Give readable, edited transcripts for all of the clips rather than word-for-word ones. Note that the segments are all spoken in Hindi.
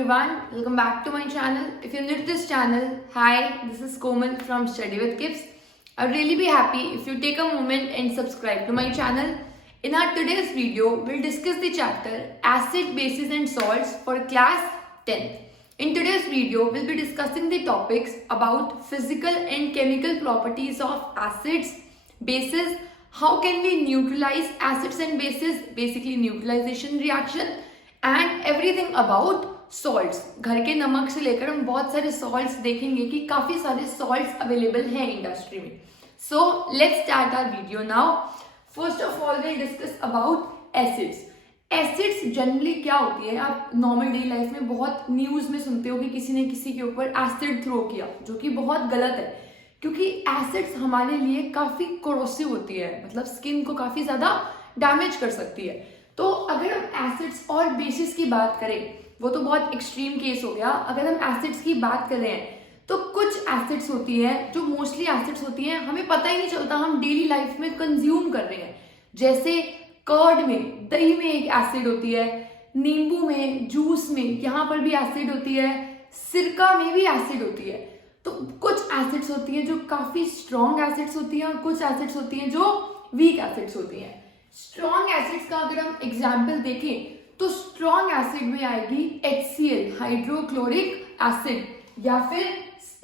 everyone, welcome back to my channel. If you're new to this channel, hi, this is Komal from Study with Kips. I'd really be happy if you take a moment and subscribe to my channel. In our today's video, we'll discuss the chapter Acid, Bases and Salts for class 10th. In today's video, we'll be discussing the topics about physical and chemical properties of acids, bases, how can we neutralize acids and bases, basically neutralization reaction, and everything about salts. घर के नमक से लेकर हम बहुत सारे सॉल्ट्स देखेंगे कि काफी सारे सॉल्ट्स अवेलेबल हैं इंडस्ट्री में. So let's start our video now. First of all will discuss about acids. Acids generally क्या होती है, आप नॉर्मल डे लाइफ में बहुत न्यूज में सुनते हो कि किसी ने किसी के ऊपर एसिड थ्रो किया, जो कि बहुत गलत है क्योंकि एसिड्स हमारे लिए काफी कोरोसिव होती है, मतलब स्किन को काफी ज्यादा डैमेज कर सकती है. तो अगर हम एसिड्स और बेसिस की बात करें, वो तो बहुत एक्सट्रीम केस हो गया. अगर हम एसिड्स की बात कर रहे हैं तो कुछ एसिड्स होती हैं जो मोस्टली एसिड्स होती हैं हमें पता ही नहीं चलता, हम डेली लाइफ में कंज्यूम कर रहे हैं. जैसे कर्ड में, दही में एक एसिड होती है, नींबू में, जूस में यहाँ पर भी एसिड होती है, सिरका में भी एसिड होती है. तो कुछ एसिड्स होती हैं जो काफी स्ट्रॉन्ग एसिड्स होती हैं और कुछ एसिड्स होती हैं जो वीक एसिड्स होती हैं. स्ट्रॉन्ग एसिड्स का अगर हम एग्जाम्पल देखें तो स्ट्रॉन्ग एसिड में आएगी HCl, हाइड्रोक्लोरिक एसिड, या फिर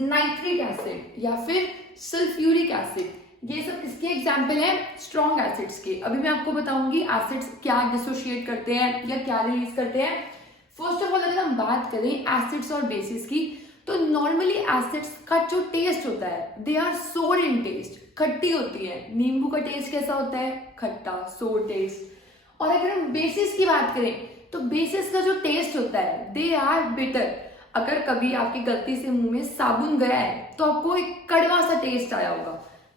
नाइट्रिक एसिड, या फिर सल्फ्यूरिक एसिड. ये सब किसके एग्जाम्पल हैं? स्ट्रॉन्ग एसिड्स के. अभी मैं आपको बताऊंगी एसिड्स क्या डिसोशिएट करते हैं या क्या रिलीज करते हैं. फर्स्ट ऑफ ऑल अगर हम बात करें एसिड्स और बेसिस की, तो नॉर्मली एसिड्स का जो टेस्ट होता है, दे आर सोर इन टेस्ट, खट्टी होती है. नींबू का टेस्ट कैसा होता है? खट्टा, सोर टेस्ट. और अगर हम बेसिस की बात करें तो बेसिस का जो टेस्ट होता है, दे आर बिटर. अगर कभी आपकी गलती से मुंह में साबुन गया है तो आपको एक कड़वा सा टेस्ट आया होगा.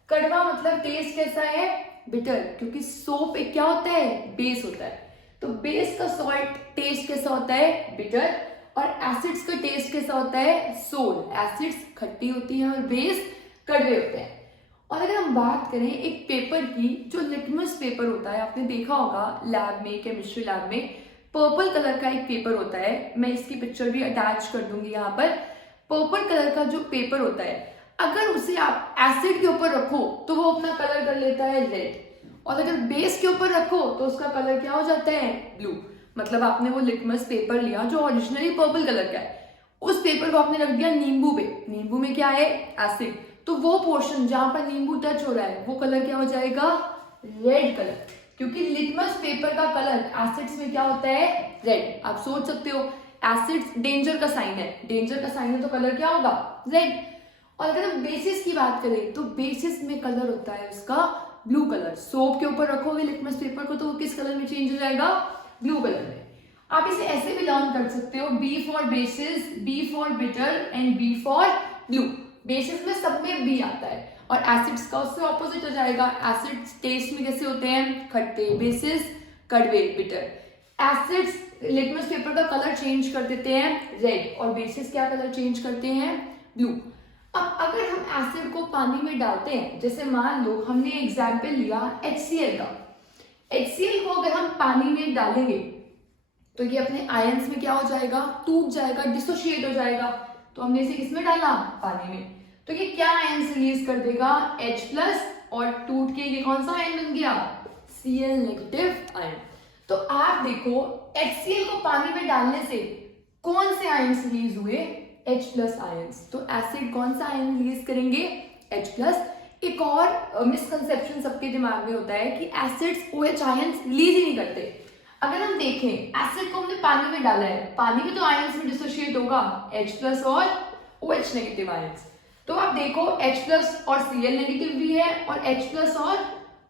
कड़वा मतलब टेस्ट कैसा है? बिटर, क्योंकि सोप एक क्या होता है? बेस होता है. तो बेस का सॉल्ट टेस्ट कैसा होता है? बिटर. और एसिड्स का टेस्ट कैसा होता है? सोर. एसिड्स खट्टी होती है और बेस कड़वे होते हैं. और अगर हम बात करें एक पेपर की, जो लिटमस पेपर होता है, आपने देखा होगा लैब में, केमिस्ट्री लैब में पर्पल कलर का एक पेपर होता है. मैं इसकी पिक्चर भी अटैच कर दूंगी यहाँ पर. पर्पल कलर का जो पेपर होता है, अगर उसे आप एसिड के ऊपर रखो तो वो अपना कलर कर लेता है रेड, और अगर बेस के ऊपर रखो तो उसका कलर क्या हो जाता है? ब्लू. मतलब आपने वो लिटमस पेपर लिया जो ओरिजिनली पर्पल कलर का है, उस पेपर को आपने रख दिया नींबू पे. नींबू में क्या है? एसिड. तो वो पोर्शन जहां पर नींबू टच हो रहा है वो कलर क्या हो जाएगा? रेड कलर, क्योंकि लिटमस पेपर का कलर एसिड्स में क्या होता है? रेड. आप सोच सकते हो एसिड्स डेंजर का साइन है, डेंजर का साइन है तो कलर क्या होगा? रेड. और अगर हम बेसिस की बात करें तो बेसिस में कलर होता है उसका ब्लू कलर. सोप के ऊपर रखोगे लिटमस पेपर को तो वो किस कलर में चेंज हो जाएगा? ब्लू कलर में. आप इसे ऐसे भी लर्न कर सकते हो, B for basis, B for bitter and B for blue. Basis में सब में B आता है और एसिड्स का उससे ऑपोजिट हो जाएगा. एसिड्स टेस्ट में कैसे होते हैं? खट्टे. बेसिस कड़वे, बिटर. एसिड्स लिटमस पेपर का कलर चेंज कर देते हैं रेड, और बेसिस क्या कलर चेंज करते हैं? ब्लू. अब अगर हम एसिड को पानी में डालते हैं, जैसे मान लो हमने एग्जाम्पल लिया HCl का. HCl को अगर हम पानी में डालेंगे तो ये अपने आयंस में क्या हो जाएगा? टूट जाएगा, डिसोशिएट हो जाएगा. तो हमने इसे किसमें डाला? पानी में. तो ये क्या आयंस रिलीज कर देगा? H+, और टूट के ये कौन सा आयन बन गया? Cl negative ion. तो आप देखो HCl को पानी में डालने से कौन से आयंस रिलीज हुए? H+ ions. तो एसिड कौन सा आयन रिलीज करेंगे? H+. एक और मिसकंसेप्शन सबके दिमाग में होता है कि एसिड्स OH आयंस रिलीज ही नहीं करते. अगर हम देखें एसिड को हमने पानी में डाला है, पानी में तो आयंस में डिसोशिएट होगा H+ और OH नेगेटिव आयंस. तो आप देखो H+ और Cl नेगेटिव भी है और H+ और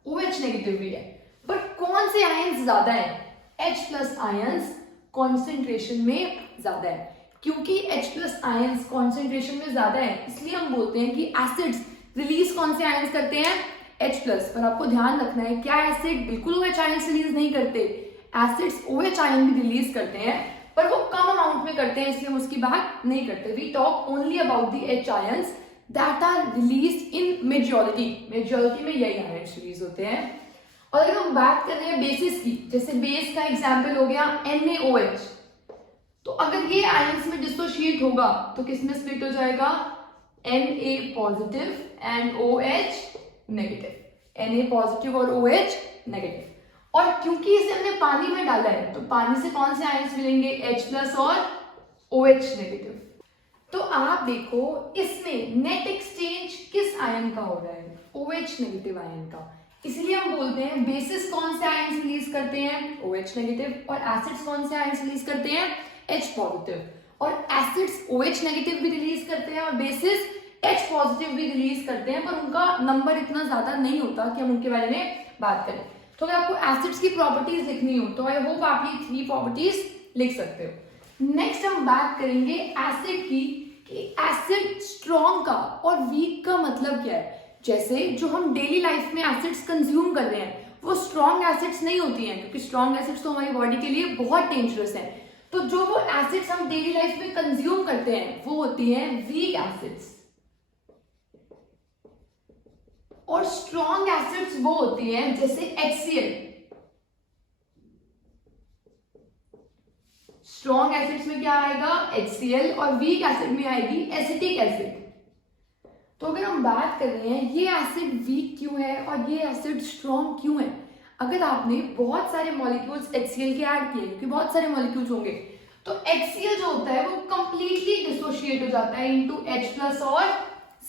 OH नेगेटिव भी है. बट कौन से आयंस ज्यादा है? H+ आयंस कॉन्सेंट्रेशन में ज्यादा है. क्योंकि H+ आयंस कॉन्सेंट्रेशन में ज्यादा है, इसलिए हम बोलते हैं कि एसिड्स रिलीज कौन से आयंस करते हैं? H+. पर आपको ध्यान रखना है, क्या एसिड बिल्कुल OH आयंस रिलीज नहीं करते? एसिड्स OH आयन भी रिलीज करते हैं, पर वो कम अमाउंट में करते हैं, इसलिए हम उसकी बात नहीं करते. We talk only about the H ions that are released in majority. Majority में यही आयंस रिलीज होते हैं. और अगर हम बात कर रहे हैं बेसिस की, जैसे बेस का एग्जाम्पल हो गया NaOH. तो अगर ये आयंस में डिसोशिएट होगा तो किस में स्प्लिट हो जाएगा, Na positive and OH negative, Na positive और OH नेगेटिव। और क्योंकि इसे हमने पानी में डाला है तो पानी से कौन से आयंस मिलेंगे, H+ और OH नेगेटिव। तो आप देखो इसमें नेट एक्सचेंज किस आयन का हो रहा है, OH नेगेटिव आयन का। इसलिए हम बोलते हैं बेसिस कौन से आयंस रिलीज करते हैं, OH नेगेटिव, और एसिड्स कौन से आयंस रिलीज करते हैं, H पॉजिटिव। और एसिड्स OH नेगेटिव भी रिलीज करते हैं और बेसिस H पॉजिटिव भी रिलीज करते हैं, पर उनका नंबर इतना ज्यादा नहीं होता कि हम उनके बारे में बात करें। तो अगर आपको एसिड्स की प्रॉपर्टीज लिखनी हो तो आई होप आप ये 3 प्रॉपर्टीज लिख सकते हो। नेक्स्ट हम बात करेंगे एसिड की, कि एसिड स्ट्रॉन्ग का और वीक का मतलब क्या है। जैसे जो हम डेली लाइफ में एसिड्स कंज्यूम कर रहे हैं वो स्ट्रॉन्ग एसिड्स नहीं होती हैं, क्योंकि स्ट्रॉन्ग एसिड्स तो हमारी बॉडी के लिए बहुत डेंजरस है। तो जो वो एसिड्स हम डेली लाइफ में कंज्यूम करते हैं वो होती हैं वीक एसिड्स, और स्ट्रॉन्ग एसिड्स वो होती हैं जैसे HCl। स्ट्रॉन्ग एसिड्स में क्या आएगा, HCl, और वीक एसिड में आएगी एसिटिक एसिड। तो अगर हम बात कर रहे हैं ये एसिड वीक क्यों है और ये एसिड स्ट्रॉन्ग क्यों है, अगर आपने बहुत सारे मॉलिक्यूल्स HCl के ऐड किए, क्योंकि बहुत सारे मॉलिक्यूल्स होंगे, तो HCl जो होता है वो कंप्लीटली डिसोशिएट हो जाता है इनटू H+ और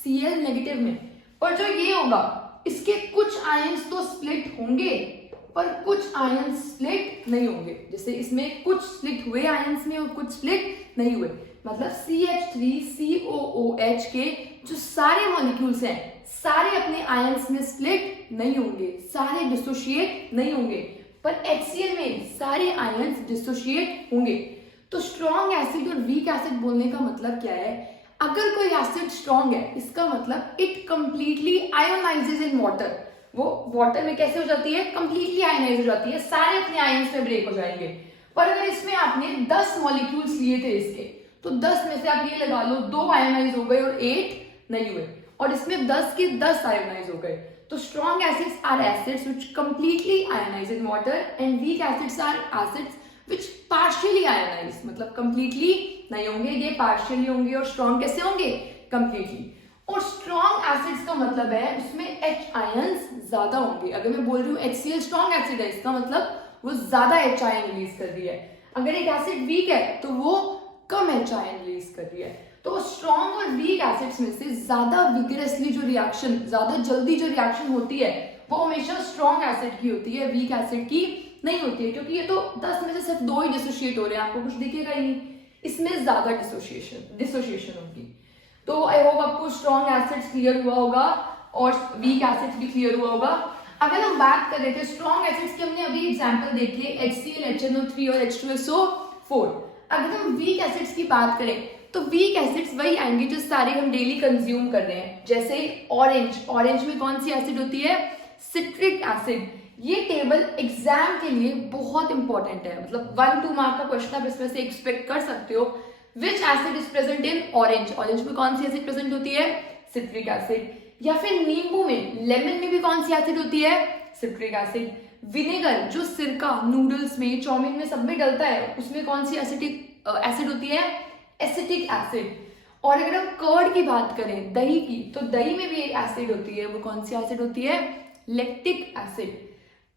Cl नेगेटिव में। पर जो ये होगा इसके कुछ आयंस तो स्प्लिट होंगे पर कुछ आयंस स्प्लिट नहीं होंगे। जैसे इसमें कुछ स्प्लिट हुए आयंस में और कुछ स्प्लिट नहीं हुए, मतलब CH3COOH के जो सारे मॉलिक्यूल्स हैं सारे अपने आयंस में स्प्लिट नहीं होंगे, सारे डिसोशिएट नहीं होंगे, पर HCl में सारे आयंस डिसोशिएट होंगे। तो स्ट्रॉन्ग एसिड और वीक एसिड बोलने का मतलब क्या है, अगर कोई एसिड स्ट्रॉन्ग है इसका मतलब it completely ionises in water. वो वाटर में कैसे हो जाती है, कंप्लीटली आयोनाइज हो जाती है, सारे अपने आयंस में ब्रेक हो जाएंगे। पर अगर इसमें आपने 10 मॉलिक्यूल्स लिए थे इसके, तो 10 में से आप ये लगा लो 2 आयोनाइज हो गए और 8 नहीं हुए, और इसमें 10 के 10 आयोनाइज हो गए। तो strong acids are acids which completely ionize in water and weak acids are acids which partially ionize, मतलब कंप्लीटली नहीं होंगे, ये पार्शियली होंगे। और स्ट्रॉन्ग कैसे होंगे, कंप्लीटली। और स्ट्रॉन्ग एसिड्स का मतलब है उसमें H आयंस ज्यादा होंगे। अगर मैं बोल रही हूँ HCl स्ट्रॉन्ग एसिड है, इसका मतलब वो ज्यादा H आयन रिलीज कर रही है। अगर एक एसिड वीक है तो वो कम H आयन रिलीज कर रही है। तो स्ट्रॉन्ग और वीक एसिड्स में से ज्यादा विगरसली जो रिएक्शन, ज्यादा जल्दी जो रिएक्शन होती है वो हमेशा स्ट्रॉन्ग एसिड की होती है, वीक एसिड की नहीं होती है, क्योंकि ये तो 10 में से सिर्फ 2 ही डिसोशिएट हो रहे हैं, आपको कुछ दिखेगा ही नहीं, इसमें ज्यादा डिसोशिएशन होगी। तो आई होप आपको स्ट्रॉन्ग एसिड्स क्लियर हुआ होगा और वीक एसिड्स भी क्लियर हुआ होगा। अगर हम बात कर रहे थे स्ट्रॉन्ग एसिड्स की, हमने अभी एग्जांपल देखे HCl, HNO3 और H2SO4। अगर हम वीक एसिड्स की बात करें तो वीक एसिड्स वही आएंगे जो सारे हम डेली कंज्यूम कर रहे हैं। जैसे ऑरेंज में कौन सी एसिड होती है, सिट्रिक एसिड। ये टेबल एग्जाम के लिए बहुत इंपॉर्टेंट है, मतलब 1-2 मार्क का क्वेश्चन आप इसमें से एक्सपेक्ट कर सकते हो। विच acid is present in orange में कौन सी एसिड प्रेजेंट होती है, सिट्रिक एसिड। या फिर नींबू में, लेमन में भी कौन सी एसिड होती है, सिट्रिक एसिड। विनेगर जो सिरका नूडल्स में, चाउमीन में सब में डलता है, उसमें कौन सी एसिड होती है, एसिटिक एसिड। और अगर हम कर्ड की बात करें, दही की, तो दही में भी एक एसिड होती है, वो कौन सी एसिड होती है, लैक्टिक एसिड।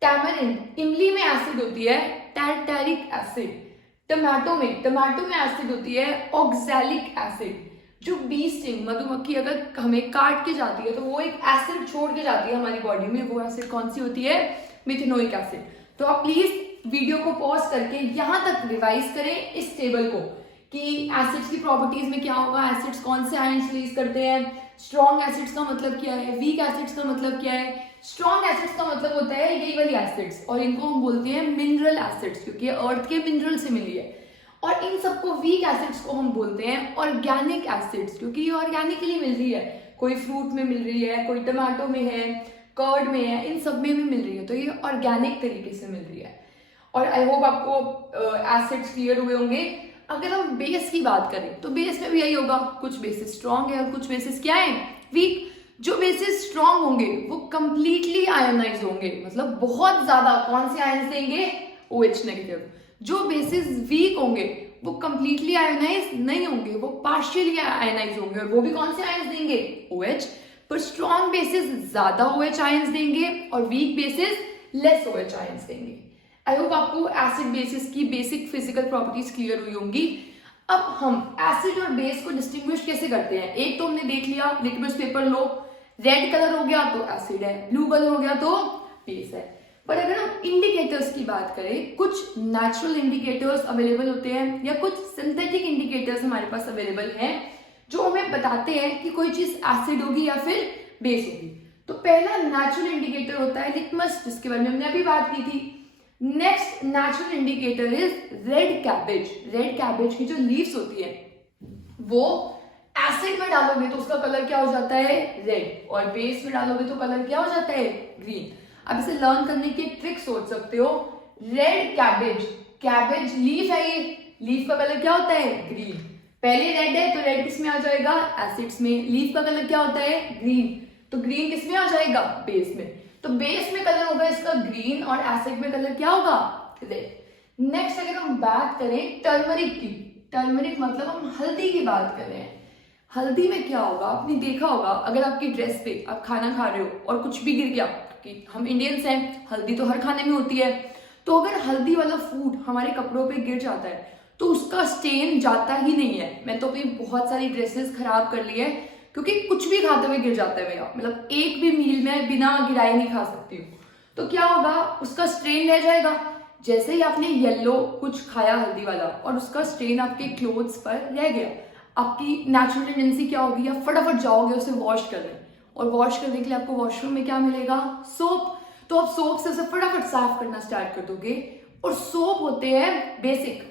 टैमरिंड, इमली में एसिड होती है, टारटारिक एसिड। टमाटो में एसिड होती है, ऑक्सैलिक एसिड। जो बी स्टिंग, मधुमक्खी अगर हमें काट के जाती है तो वो एक एसिड छोड़ के जाती है हमारी बॉडी में, वो एसिड कौन सी होती है, मिथेनोइक एसिड। तो आप प्लीज वीडियो को पॉज करके यहां तक रिवाइज करें इस टेबल को, कि एसिड्स की प्रॉपर्टीज में क्या होगा, एसिड्स कौन से आयंस रिलीज करते हैं, स्ट्रॉन्ग एसिड्स का मतलब क्या है, वीक एसिड्स का मतलब क्या है। स्ट्रॉन्ग एसिड्स का मतलब होता है यही वाली एसिड्स, और इनको हम बोलते हैं मिनरल एसिड्स, क्योंकि अर्थ के मिनरल से मिली है। और इन सबको वीक एसिड्स को हम बोलते हैं ऑर्गेनिक एसिड्स, क्योंकि ये ऑर्गेनिकली मिल रही है, कोई फ्रूट में मिल रही है, कोई टमाटो में है, कर्ड में है, इन सब में भी मिल रही है, तो ये ऑर्गेनिक तरीके से मिल रही है। और आई होप आपको एसिड्स क्लियर हुए होंगे। अगर हम बेस की बात करें तो बेस में भी यही होगा, कुछ बेसिस स्ट्रॉन्ग है और कुछ बेसिस क्या है, वीक। जो बेसिस स्ट्रॉन्ग होंगे वो कंप्लीटली आयोनाइज होंगे, मतलब बहुत ज्यादा कौन से आयन देंगे, OH नेगेटिव। जो बेसिस वीक होंगे वो कंप्लीटली आयोनाइज नहीं होंगे, वो पार्शियली आयोनाइज होंगे, और वो भी कौन से आयंस देंगे? OH। पर स्ट्रॉन्ग बेसिस ज्यादा OH आयंस देंगे और weak bases less OH ions देंगे। आई होप आपको एसिड बेसिस की बेसिक फिजिकल प्रॉपर्टीज क्लियर हुई होंगी। अब हम एसिड और बेस को डिस्टिंग्विश कैसे करते हैं? एक तो हमने देख लिया, लिटमस पेपर लो, रेड कलर हो गया तो एसिड है, ब्लू कलर हो गया तो बेस है। पर अगर हम इंडिकेटर्स की बात करें, कुछ नेचुरल इंडिकेटर्स अवेलेबल होते हैं या कुछ सिंथेटिक इंडिकेटर्स हमारे पास अवेलेबल हैं जो हमें बताते हैं कि कोई चीज एसिड होगी या फिर बेस होगी। तो पहला नेचुरल इंडिकेटर होता है लिटमस, जिसके बारे में हमने अभी बात की थी। Next natural indicator is red cabbage. Red cabbage की जो लीव्स होती है वो एसिड में डालोगे तो उसका कलर क्या हो जाता है? रेड, और बेस में डालोगे तो कलर क्या हो जाता है? ग्रीन। अब इसे लर्न करने की एक ट्रिक सोच सकते हो। रेड कैबेज, कैबेज लीफ है, ये लीफ का कलर क्या होता है? ग्रीन। पहले रेड है तो रेड किस में आ जाएगा? एसिड्स में। लीफ का कलर क्या होता है? ग्रीन, तो ग्रीन किस में आ जाएगा? बेस में। तो बेस में कलर होगा इसका ग्रीन और एसिड में कलर क्या होगा? रेड। नेक्स्ट अगर हम बात करें टर्मरिक की, टर्मरिक मतलब हम हल्दी की बात कर रहे हैं। हल्दी में क्या होगा? आपने देखा होगा, अगर आपकी ड्रेस पे आप खाना खा रहे हो और कुछ भी गिर गया, कि हम इंडियंस हैं, हल्दी तो हर खाने में होती है, तो अगर हल्दी वाला फूड हमारे कपड़ों पे गिर जाता है तो उसका स्टेन जाता ही नहीं है। मैं तो अपनी बहुत सारी ड्रेसेस खराब कर ली है क्योंकि कुछ भी खाते हुए गिर जाता है मेरा, मतलब एक भी मील में बिना गिराए नहीं खा सकती हूँ। तो क्या होगा? उसका स्ट्रेन रह जाएगा। जैसे ही आपने येलो कुछ खाया हल्दी वाला और उसका स्ट्रेन आपके क्लोथ्स पर रह गया, आपकी नेचुरल टेंडेंसी क्या होगी? आप फटाफट जाओगे उसे वॉश करने, और वॉश करने के लिए आपको वॉशरूम में क्या मिलेगा? सोप। तो आप सोप से उसे फटाफट साफ करना स्टार्ट कर दोगे, और सोप होते हैं बेसिक।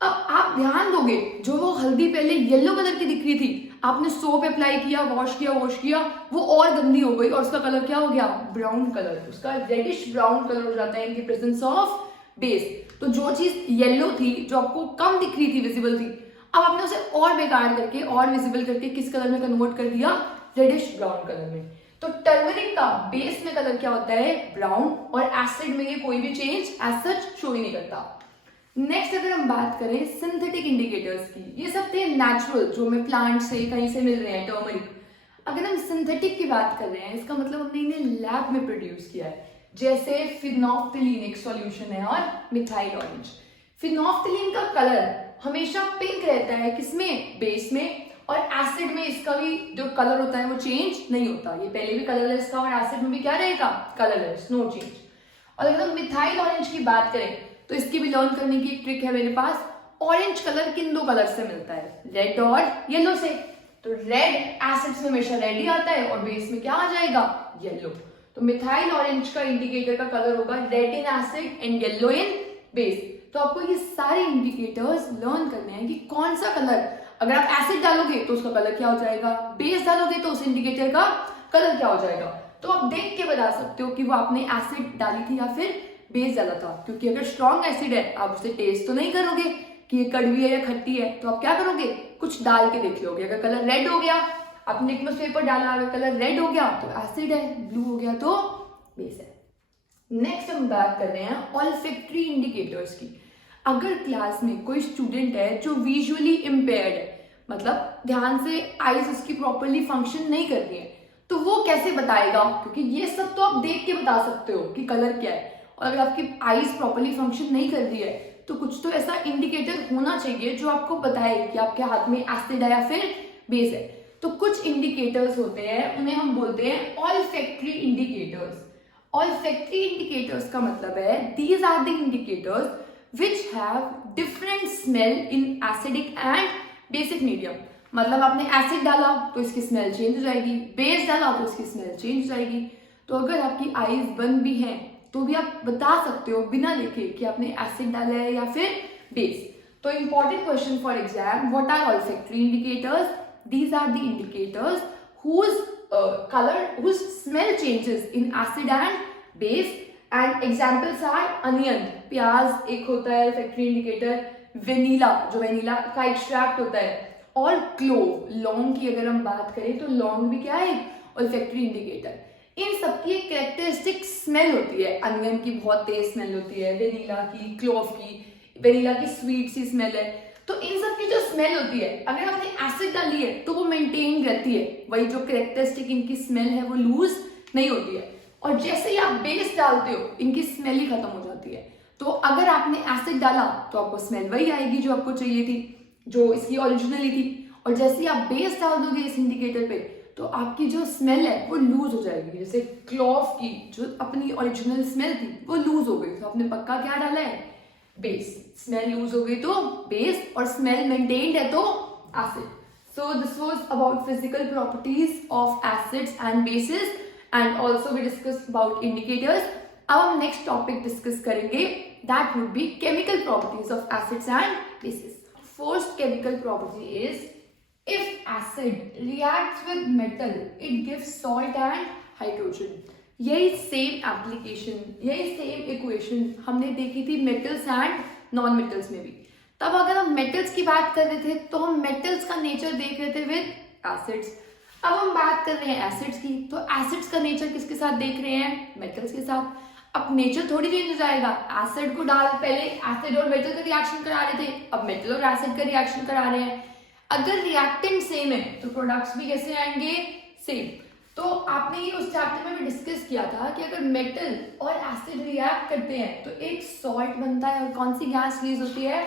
अब आप ध्यान दोगे, जो वो हल्दी पहले येलो कलर की दिख रही थी, आपने सोप अप्लाई किया, वॉश किया, वो और गंदी हो गई और उसका कलर क्या हो गया? Brown colour. उसका रेडिश ब्राउन कलर हो जाता है in the presence of base. तो जो चीज येलो थी, जो आपको कम दिख रही थी, विजिबल थी, अब आपने उसे और बेकार करके और विजिबल करके किस कलर में कन्वर्ट कर दिया? रेडिश ब्राउन कलर में। तो टर्मरिक का बेस में कलर क्या होता है? ब्राउन, और एसिड में ये कोई भी चेंज एज सच शो ही नहीं करता। नेक्स्ट अगर हम बात करें सिंथेटिक इंडिकेटर्स की, ये सब थे नेचुरल जो हमें प्लांट से कहीं से मिल रहे हैं, टर्मरिक। अगर हम सिंथेटिक की बात कर रहे हैं, इसका मतलब हमने इन्हें लैब में प्रोड्यूस किया है, जैसे फिनोफ्थलीन एक सॉल्यूशन है और मिथाइल ऑरेंज। फिनोफ्थलीन का कलर हमेशा पिंक रहता है, किसमें? बेस में, और एसिड में इसका भी जो कलर होता है वो चेंज नहीं होता। ये पहले भी कलरलेस था और एसिड में भी क्या रहेगा? Colourless, no change. और अगर हम मिथाइल ऑरेंज की बात करें तो इसकी भी लर्न करने की एक ट्रिक है मेरे पास। ऑरेंज कलर किन दो कलर से मिलता है? रेड और येलो से। तो रेड एसिड्स में हमेशा रेड ही आता है और बेस में क्या आ जाएगा? येलो। तो मिथाइल ऑरेंज का इंडिकेटर का कलर होगा red in acid and yellow in base. तो आपको ये सारे इंडिकेटर्स लर्न करने हैं कि कौन सा कलर, अगर आप एसिड डालोगे तो उसका कलर क्या हो जाएगा, बेस डालोगे तो उस इंडिकेटर का कलर क्या हो जाएगा। तो आप देख के बता सकते हो कि वो आपने एसिड डाली थी या फिर बेस डाला था, क्योंकि अगर स्ट्रॉन्ग एसिड है आप उसे टेस्ट तो नहीं करोगे कि ये कड़वी है या खट्टी है, तो आप क्या करोगे? कुछ डाल के देख लोगे। अगर कलर रेड हो गया, आपने लिटमस पेपर डाला, अगर कलर रेड हो गया तो एसिड है, ब्लू हो गया तो बेस है। नेक्स्ट हम बात कर रहे हैं ऑल्फैक्टरी इंडिकेटर्स की। अगर क्लास में कोई स्टूडेंट है जो विजुअली इम्पेयर्ड है, मतलब ध्यान से आईज उसकी प्रॉपरली फंक्शन नहीं कर रही है, तो वो कैसे बताएगा? क्योंकि ये सब तो आप देख के बता सकते हो कि कलर क्या है, और अगर आपकी आईज प्रॉपरली फंक्शन नहीं कर रही है तो कुछ तो ऐसा इंडिकेटर होना चाहिए जो आपको बताए कि आपके हाथ में एसिड है या फिर बेस है। तो कुछ इंडिकेटर्स होते हैं, उन्हें हम बोलते हैं ऑल्फैक्टरी इंडिकेटर्स। ऑल्फैक्टरी इंडिकेटर्स का मतलब है these are the indicators which have different smell in acidic and basic medium। मतलब आपने एसिड डाला तो इसकी स्मेल चेंज हो जाएगी, बेस डाला तो इसकी स्मेल चेंज हो जाएगी। तो अगर आपकी आईज बंद भी हैं तो भी आप बता सकते हो बिना देखे कि आपने एसिड डाला है या फिर बेस। तो important question for exam, what are olfactory indicators? These are the indicators whose color, whose smell changes in acid and base, and examples are onion, प्याज एक होता है ऑल्फैक्टरी इंडिकेटर, वेनिला जो वेनिला का एक्सट्रैक्ट होता है, और क्लोव, लौंग की अगर हम बात करें तो लौंग भी क्या है? Olfactory indicator. इन सबकी एक कैरेक्टरिस्टिक स्मेल होती है। अनियन की बहुत तेज स्मेल होती है, वेनिला की, क्लोव की, वेनिला की स्वीट सी स्मेल है। तो इन सब की जो स्मेल होती है, अगर आपने एसिड डाली है तो वो मेंटेन रहती है, वही जो कैरेक्टरिस्टिक इनकी स्मेल है वो लूज नहीं होती है। और जैसे ही आप बेस डालते हो इनकी स्मेल ही खत्म हो जाती है। तो अगर आपने एसिड डाला तो आपको स्मेल वही आएगी जो आपको चाहिए थी, जो इसकी ओरिजिनली थी। और जैसे ही आप बेस डाल दोगे इस इंडिकेटर पे तो आपकी जो स्मेल है वो लूज हो जाएगी। जैसे क्लोव की जो अपनी ओरिजिनल स्मेल थी वो लूज हो गई, तो आपने पक्का क्या डाला है, बेस। स्मेल लूज हो गई तो बेस, और स्मेल मेंटेन्ड है तो acid. So this was about physical properties of acids and bases, and also we discuss about indicators. अब हम नेक्स्ट टॉपिक डिस्कस करेंगे, that would be chemical properties of acids and bases. First chemical property is, if acid reacts with metal it gives salt and hydrogen। यही सेम एप्लीकेशन, यही सेम इक्वेशन हमने देखी थी मेटल्स एंड नॉन मेटल्स में भी। तब अगर हम मेटल्स की बात कर रहे थे तो हम मेटल्स का नेचर देख रहे थे विद एसिड्स। अब हम बात कर रहे हैं एसिड्स की, तो एसिड्स का नेचर किसके साथ देख रहे हैं, मेटल्स के साथ। अब नेचर थोड़ी चेंज हो जाएगा, एसिड को डाल, पहले एसिड और मेटल का रिएक्शन करा रहे थे, अब मेटल और एसिड का रिएक्शन करा रहे हैं। अगर रिएक्टेंट सेम है तो प्रोडक्ट्स भी कैसे आएंगे, सेम। तो आपने ये उस चैप्टर में भी डिस्कस किया था कि अगर मेटल और एसिड रिएक्ट करते हैं तो एक सॉल्ट बनता है, और कौन सी गैस रिलीज होती है,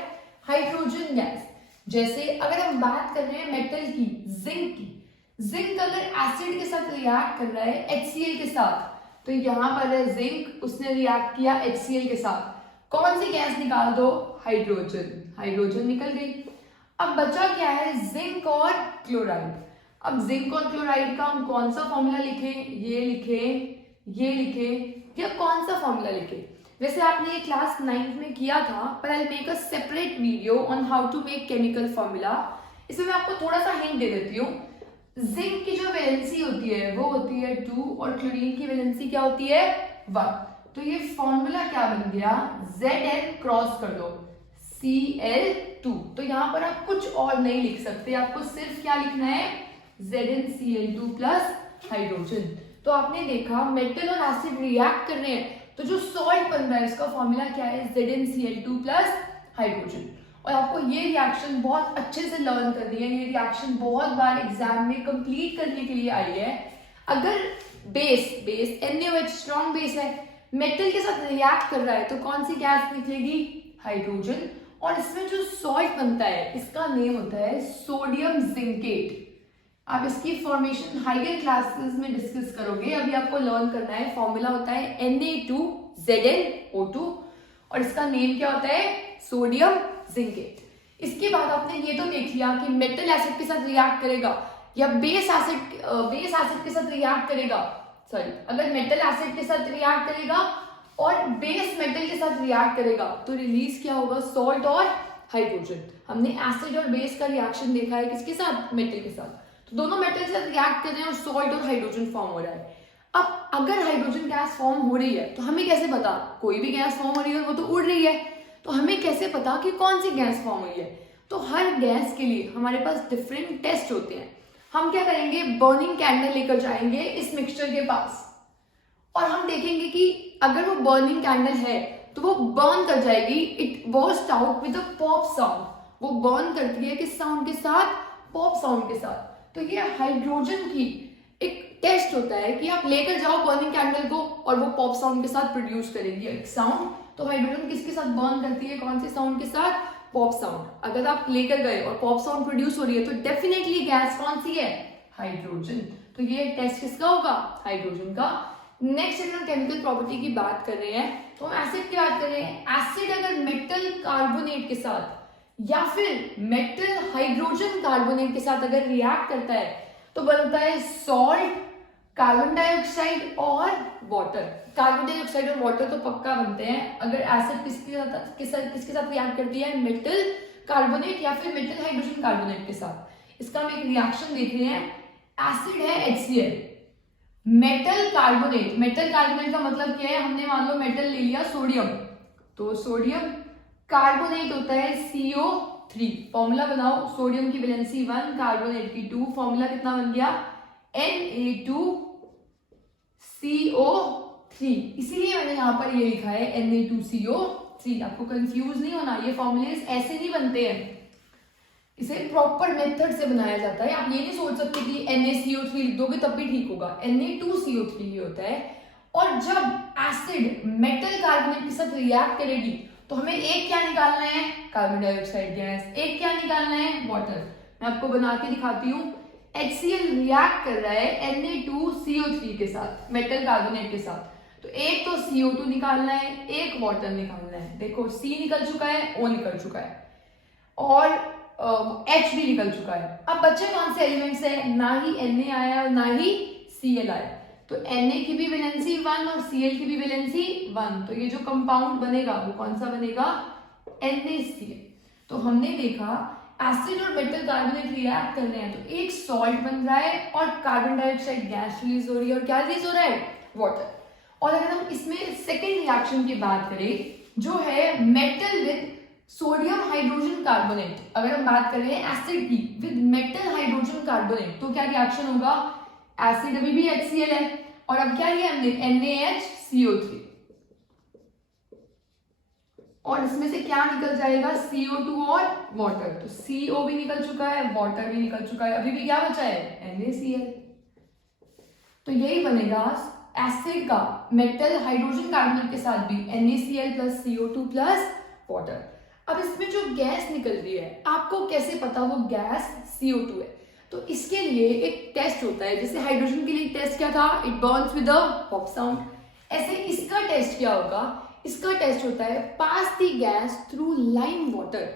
हाइड्रोजन गैस। जैसे अगर हम बात कर रहे हैं मेटल की, जिंक की, जिंक अगर एसिड के साथ रिएक्ट कर रहा है HCl के साथ, तो यहाँ पर है जिंक, उसने रिएक्ट किया HCl के साथ, कौन सी गैस निकाल दो, हाइड्रोजन, हाइड्रोजन निकल गई। अब बचा क्या है, जिंक और क्लोराइड। अब जिंक और क्लोराइड का हम कौन सा फॉर्मूला लिखे, ये लिखे, ये लिखे, या कौन सा फॉर्मूला लिखे। वैसे आपने ये क्लास 9th में किया था, पर I make a separate video on how to make chemical formula. इसमें मैं आपको थोड़ा सा हिंट दे देती हूँ। जिंक की जो वैलेंसी होती है वो होती है 2, और क्लोरीन की वैलेंसी क्या होती है, 1। तो ये फॉर्मूला क्या बन गया, Zn क्रॉस कर दो, Cl2। तो यहाँ पर आप कुछ और नहीं लिख सकते, आपको सिर्फ क्या लिखना है, ZnCl2 प्लस हाइड्रोजन। तो आपने देखा मेटल और एसिड रिएक्ट कर रहे हैं तो जो सॉल्ट बन रहा है इसका फॉर्मूला क्या है, ZnCl2 प्लस हाइड्रोजन। और आपको ये रिएक्शन बहुत अच्छे से लर्न करनी है, ये रिएक्शन बहुत बार एग्जाम में कंप्लीट करने के लिए आई है। अगर बेस NaOH स्ट्रॉन्ग बेस है, मेटल के साथ रिएक्ट कर रहा है तो कौन सी गैस निकलेगी, हाइड्रोजन। और इसमें जो सॉल्ट बनता है इसका नेम होता है सोडियम जिंकेट। आप इसकी फॉर्मेशन हाइयर क्लासेस में डिस्कस करोगे, अभी आपको लर्न करना है। फॉर्मूला होता है Na2ZnO2, और इसका नेम क्या होता है, सोडियम जिंकेट। इसके बाद आपने ये तो देख लिया कि मेटल एसिड के साथ रिएक्ट करेगा या बेस एसिड के साथ रिएक्ट करेगा, सॉरी, अगर मेटल एसिड के साथ रिएक्ट करेगा और बेस मेटल के साथ रिएक्ट करेगा तो रिलीज क्या होगा, सॉल्ट और हाइड्रोजन। हमने एसिड और बेस का रिएक्शन देखा है किसके साथ, मेटल के साथ। तो दोनों मेटल के साथ रिएक्ट कर रहे हैं और सॉल्ट और हाइड्रोजन फॉर्म हो रहा है। अब अगर हाइड्रोजन गैस फॉर्म हो रही है तो हमें कैसे पता, कोई भी गैस फॉर्म हो रही है और वो तो उड़ रही है, तो हमें कैसे पता कि कौन सी गैस फॉर्म हुई है। तो हर गैस के लिए हमारे पास डिफरेंट टेस्ट होते हैं। हम क्या करेंगे, बर्निंग कैंडल लेकर जाएंगे इस मिक्सचर के पास, और हम देखेंगे कि अगर वो बर्निंग कैंडल है तो वो बर्न कर जाएगी, it burst out with a pop sound. वो बर्न करती है किस साउंड के साथ, पॉप साउंड के साथ। तो ये हाइड्रोजन की एक टेस्ट होता है कि आप लेकर जाओ बर्निंग कैंडल को और वो पॉप साउंड के साथ प्रोड्यूस करेगी एक साउंड। तो हाइड्रोजन किसके साथ बर्न करती है, कौन से साउंड के साथ, पॉप साउंड। अगर आप लेकर गए और पॉप साउंड प्रोड्यूस हो रही है तो डेफिनेटली गैस कौन सी है, हाइड्रोजन। तो ये टेस्ट किसका होगा, हाइड्रोजन का। नेक्स्ट अगर हम केमिकल प्रॉपर्टी की बात कर रहे हैं तो हम एसिड की बात कर रहे हैं। एसिड अगर मेटल कार्बोनेट के साथ या फिर मेटल हाइड्रोजन कार्बोनेट के साथ अगर रिएक्ट करता है तो बनता है सॉल्ट, कार्बन डाइऑक्साइड और वाटर। कार्बन डाइऑक्साइड और वाटर तो पक्का बनते हैं अगर एसिड किसके साथ रिएक्ट करती है, मेटल कार्बोनेट या फिर मेटल हाइड्रोजन कार्बोनेट के साथ। इसका हम एक रिएक्शन देख रहे हैं। एसिड है HCl, मेटल कार्बोनेट का मतलब क्या है, हमने मान लो मेटल ले लिया सोडियम, तो सोडियम कार्बोनेट होता है CO3। फॉर्मूला बनाओ, सोडियम की वैलेंसी 1, कार्बोनेट की 2, फॉर्मूला कितना बन गया, Na2CO3। इसीलिए मैंने यहाँ पर ये लिखा है Na2CO3। आपको कंफ्यूज नहीं होना, ये फॉर्मूले ऐसे नहीं बनते हैं। इसे प्रॉपर मेथड से बनाया जाता है। आप ये नहीं सोच सकते कि NaCO3 लिख दोगे तब भी ठीक होगा, Na2CO3 ही होता है। और जब एसिड मेटल कार्बोनेट के साथ रिएक्ट करेगी तो हमें एक क्या निकालना है, कार्बन डाइऑक्साइड गैस, एक क्या निकालना है, वाटर। मैं आपको बना के दिखाती हूँ। HCl रिएक्ट कर रहा है Na2CO3 के साथ, मेटल कार्बोनेट के साथ, तो एक तो CO2 निकालना है, एक वाटर निकालना है। देखो C निकल चुका है, O निकल चुका है और H भी निकल चुका है। अब बच्चे कौन से एलिमेंट्स है, ना ही Na आया और ना ही Cl आया, तो Na की भी वैलेंसी 1 और Cl की भी वैलेंसी 1, तो ये जो कंपाउंड बनेगा वो कौन सा बनेगा, NaCl। तो हमने देखा एसिड और मेटल कार्बोनेट रिएक्ट कर रहे हैं तो एक सॉल्ट बन रहा है और कार्बन डाइऑक्साइड गैस रिलीज हो रही है, और क्या रिलीज हो रहा है, वाटर। और अगर हम इसमें सेकेंड रिएक्शन की बात करें जो है metal with sodium hydrogen carbonate, अगर हम बात करें एसिड की विद मेटल हाइड्रोजन कार्बोनेट, तो क्या रिएक्शन होगा, एसिड अभी भी HCl है और अब क्या लिया हमने, NaHCO3, और इसमें से क्या निकल जाएगा, CO2 और वाटर। तो CO भी निकल चुका है, वाटर भी निकल चुका है, अभी भी क्या बचा है, NaCl। तो यही बनेगा एसिड का मेटल हाइड्रोजन कार्बोनेट के साथ भी NaCl plus CO2 plus water. अब इसमें जो गैस निकल रही है आपको कैसे पता वो गैस CO2 है, तो इसके लिए एक टेस्ट होता है। जैसे हाइड्रोजन के लिए टेस्ट क्या था, it burns with a pop sound, ऐसे इसका टेस्ट क्या होगा, इसका टेस्ट होता है pass the gas through lime water.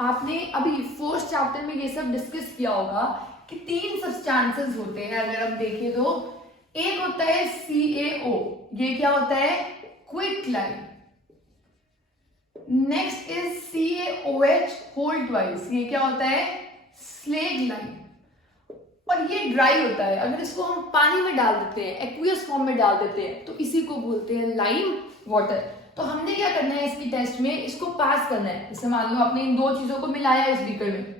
आपने अभी फर्स्ट चैप्टर में ये सब डिस्कस किया होगा कि 3 सब्सटेंसेस होते हैं, अगर हम देखें तो एक होता है CaO, ये क्या होता है, quick lime. Next is CaOH whole twice, ये क्या होता है, स्लेग लाइम। और ये ड्राई होता है, अगर इसको हम पानी में डाल देते हैं, एक्वियस फॉर्म में डाल देते हैं, तो इसी को बोलते हैं लाइम वाटर। तो हमने क्या करना है इसकी टेस्ट में, इसको पास करना है। जैसे मान लो आपने इन 2 चीजों को मिलाया इस बीकर में,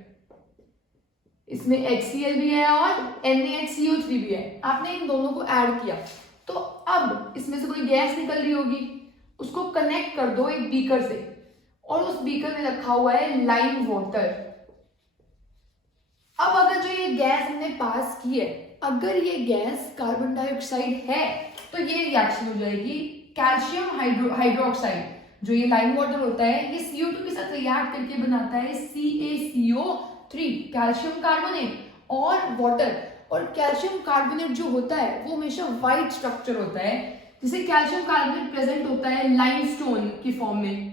इसमें HCl भी है और NaHCO3 भी है, आपने इन दोनों को ऐड किया, तो अब इसमें से कोई गैस निकल रही होगी, उसको कनेक्ट कर दो एक बीकर से, और उस बीकर में रखा हुआ है लाइम वाटर। अब अगर जो ये गैस हमने पास की है, अगर ये गैस कार्बन डाइऑक्साइड है तो ये रिएक्शन हो जाएगी कैल्शियम हाइड्रोक्साइड, जो ये लाइम वाटर होता है ये CO2 के साथ रिएक्ट करके बनाता है CaCO3, कैल्शियम कार्बोनेट और वाटर। और कैल्शियम कार्बोनेट जो होता है वो हमेशा व्हाइट स्ट्रक्चर होता है, जैसे कैल्शियम कार्बोनेट प्रेजेंट होता है लाइमस्टोन की फॉर्म में,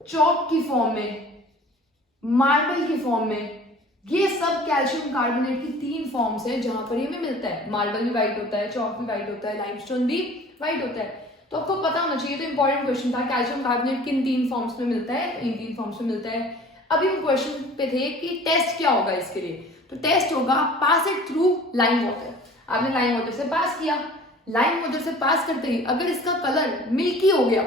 चॉक की फॉर्म में, मार्बल की फॉर्म में। ये सब कैल्शियम कार्बोनेट की 3 फॉर्म्स है जहां पर ये हमें मिलता है। मार्बल भी व्हाइट होता है, चॉक भी व्हाइट होता है, लाइमस्टोन भी व्हाइट होता है। तो आपको पता होना चाहिए, तो इंपॉर्टेंट क्वेश्चन था, कैल्शियम कार्बोनेट किन 3 फॉर्म्स में मिलता है, इन 3 फॉर्म्स में मिलता है। अभी हम क्वेश्चन पे थे कि टेस्ट क्या होगा इसके लिए, तो टेस्ट होगा पास इट थ्रू लाइम वाटर। आपने लाइम वाटर से पास किया, लाइम वाटर से पास करते ही अगर इसका कलर मिल्की हो गया,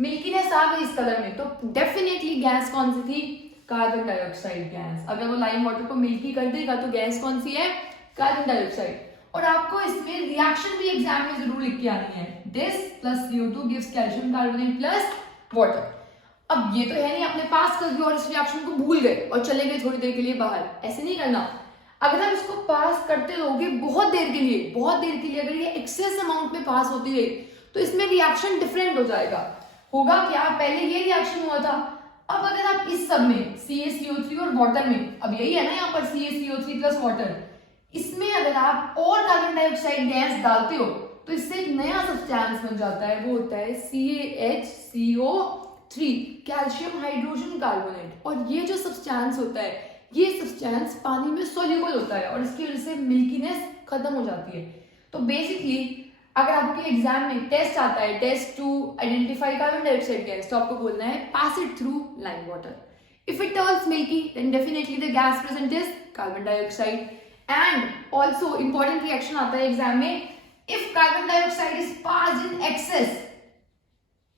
मिल्कीनेस आ गई इस कलर में, तो डेफिनेटली गैस कौन सी थी, कार्बन डाइऑक्साइड गैस। अगर वो लाइम वाटर को मिल्की कर देगा तो गैस कौन सी है, कार्बन डाइऑक्साइड। और आपको इसमें रिएक्शन भी एग्जाम में जरूर लिख के आनी है, this plus CO2 gives calcium carbonate plus water. अब ये तो है नहीं आपने पास कर दिया और इस रिएक्शन को भूल गए और चले गए थोड़ी देर के लिए बाहर, ऐसे नहीं करना। अगर आप इसको पास करते रहोगे बहुत देर के लिए, अगर ये एक्सेस अमाउंट में पास होती रही तो इसमें रिएक्शन डिफरेंट हो जाएगा। होगा क्या, पहले ये रिएक्शन हुआ था, अब अगर आप इस सब में CaCO3 और वाटर में, अब यही है ना यहाँ पर CaCO3 प्लस वाटर, इसमें अगर आप और कार्बन डाइऑक्साइड गैस डालते हो तो इससे एक नया सब्सटेंस बन जाता है, वो होता है CaHCO3, कैल्शियम हाइड्रोजन कार्बोनेट। और ये जो सब्सटेंस होता है, ये सब्सटेंस पानी में सोल्यूबल होता है और इसकी वजह से मिल्कीनेस खत्म हो जाती है। तो बेसिकली अगर आपके एग्जाम में टेस्ट आता है, test to identify carbon dioxide gas, तो आपको बोलना है pass it through lime water. If it turns milky then definitely the gas present is carbon dioxide. And also important reaction आता है एग्जाम में, if carbon dioxide is passed in excess,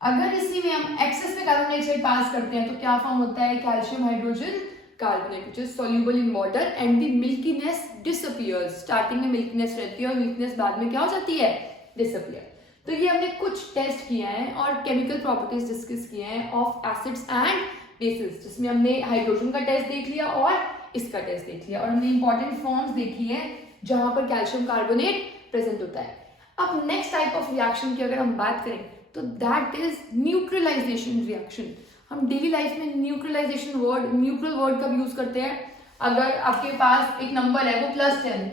अगर इसी में हम एक्सेस में कार्बन डाइऑक्साइड पास करते हैं तो क्या फॉर्म होता है, calcium hydrogen carbonate which is soluble in water and the milkiness disappears. Starting में मिल्कीनेस रहती है और मिल्कीनेस बाद में क्या हो जाती है, डिसअपीयर। तो ये हमने कुछ टेस्ट किए हैं और केमिकल प्रॉपर्टीज डिस्कस किए हैं ऑफ एसिड्स एंड बेसिस, जिसमें हमने हाइड्रोजन का टेस्ट देख लिया और इसका टेस्ट देख लिया और हमने इंपॉर्टेंट फॉर्म्स देखी है जहां पर कैल्शियम कार्बोनेट प्रेजेंट होता है। अब नेक्स्ट टाइप ऑफ रिएक्शन की अगर हम बात करें तो दैट इज न्यूट्रलाइजेशन रिएक्शन। हम डेली लाइफ में न्यूट्रलाइजेशन वर्ड, न्यूट्रल वर्ड कब यूज करते हैं? अगर आपके पास एक नंबर है वो +10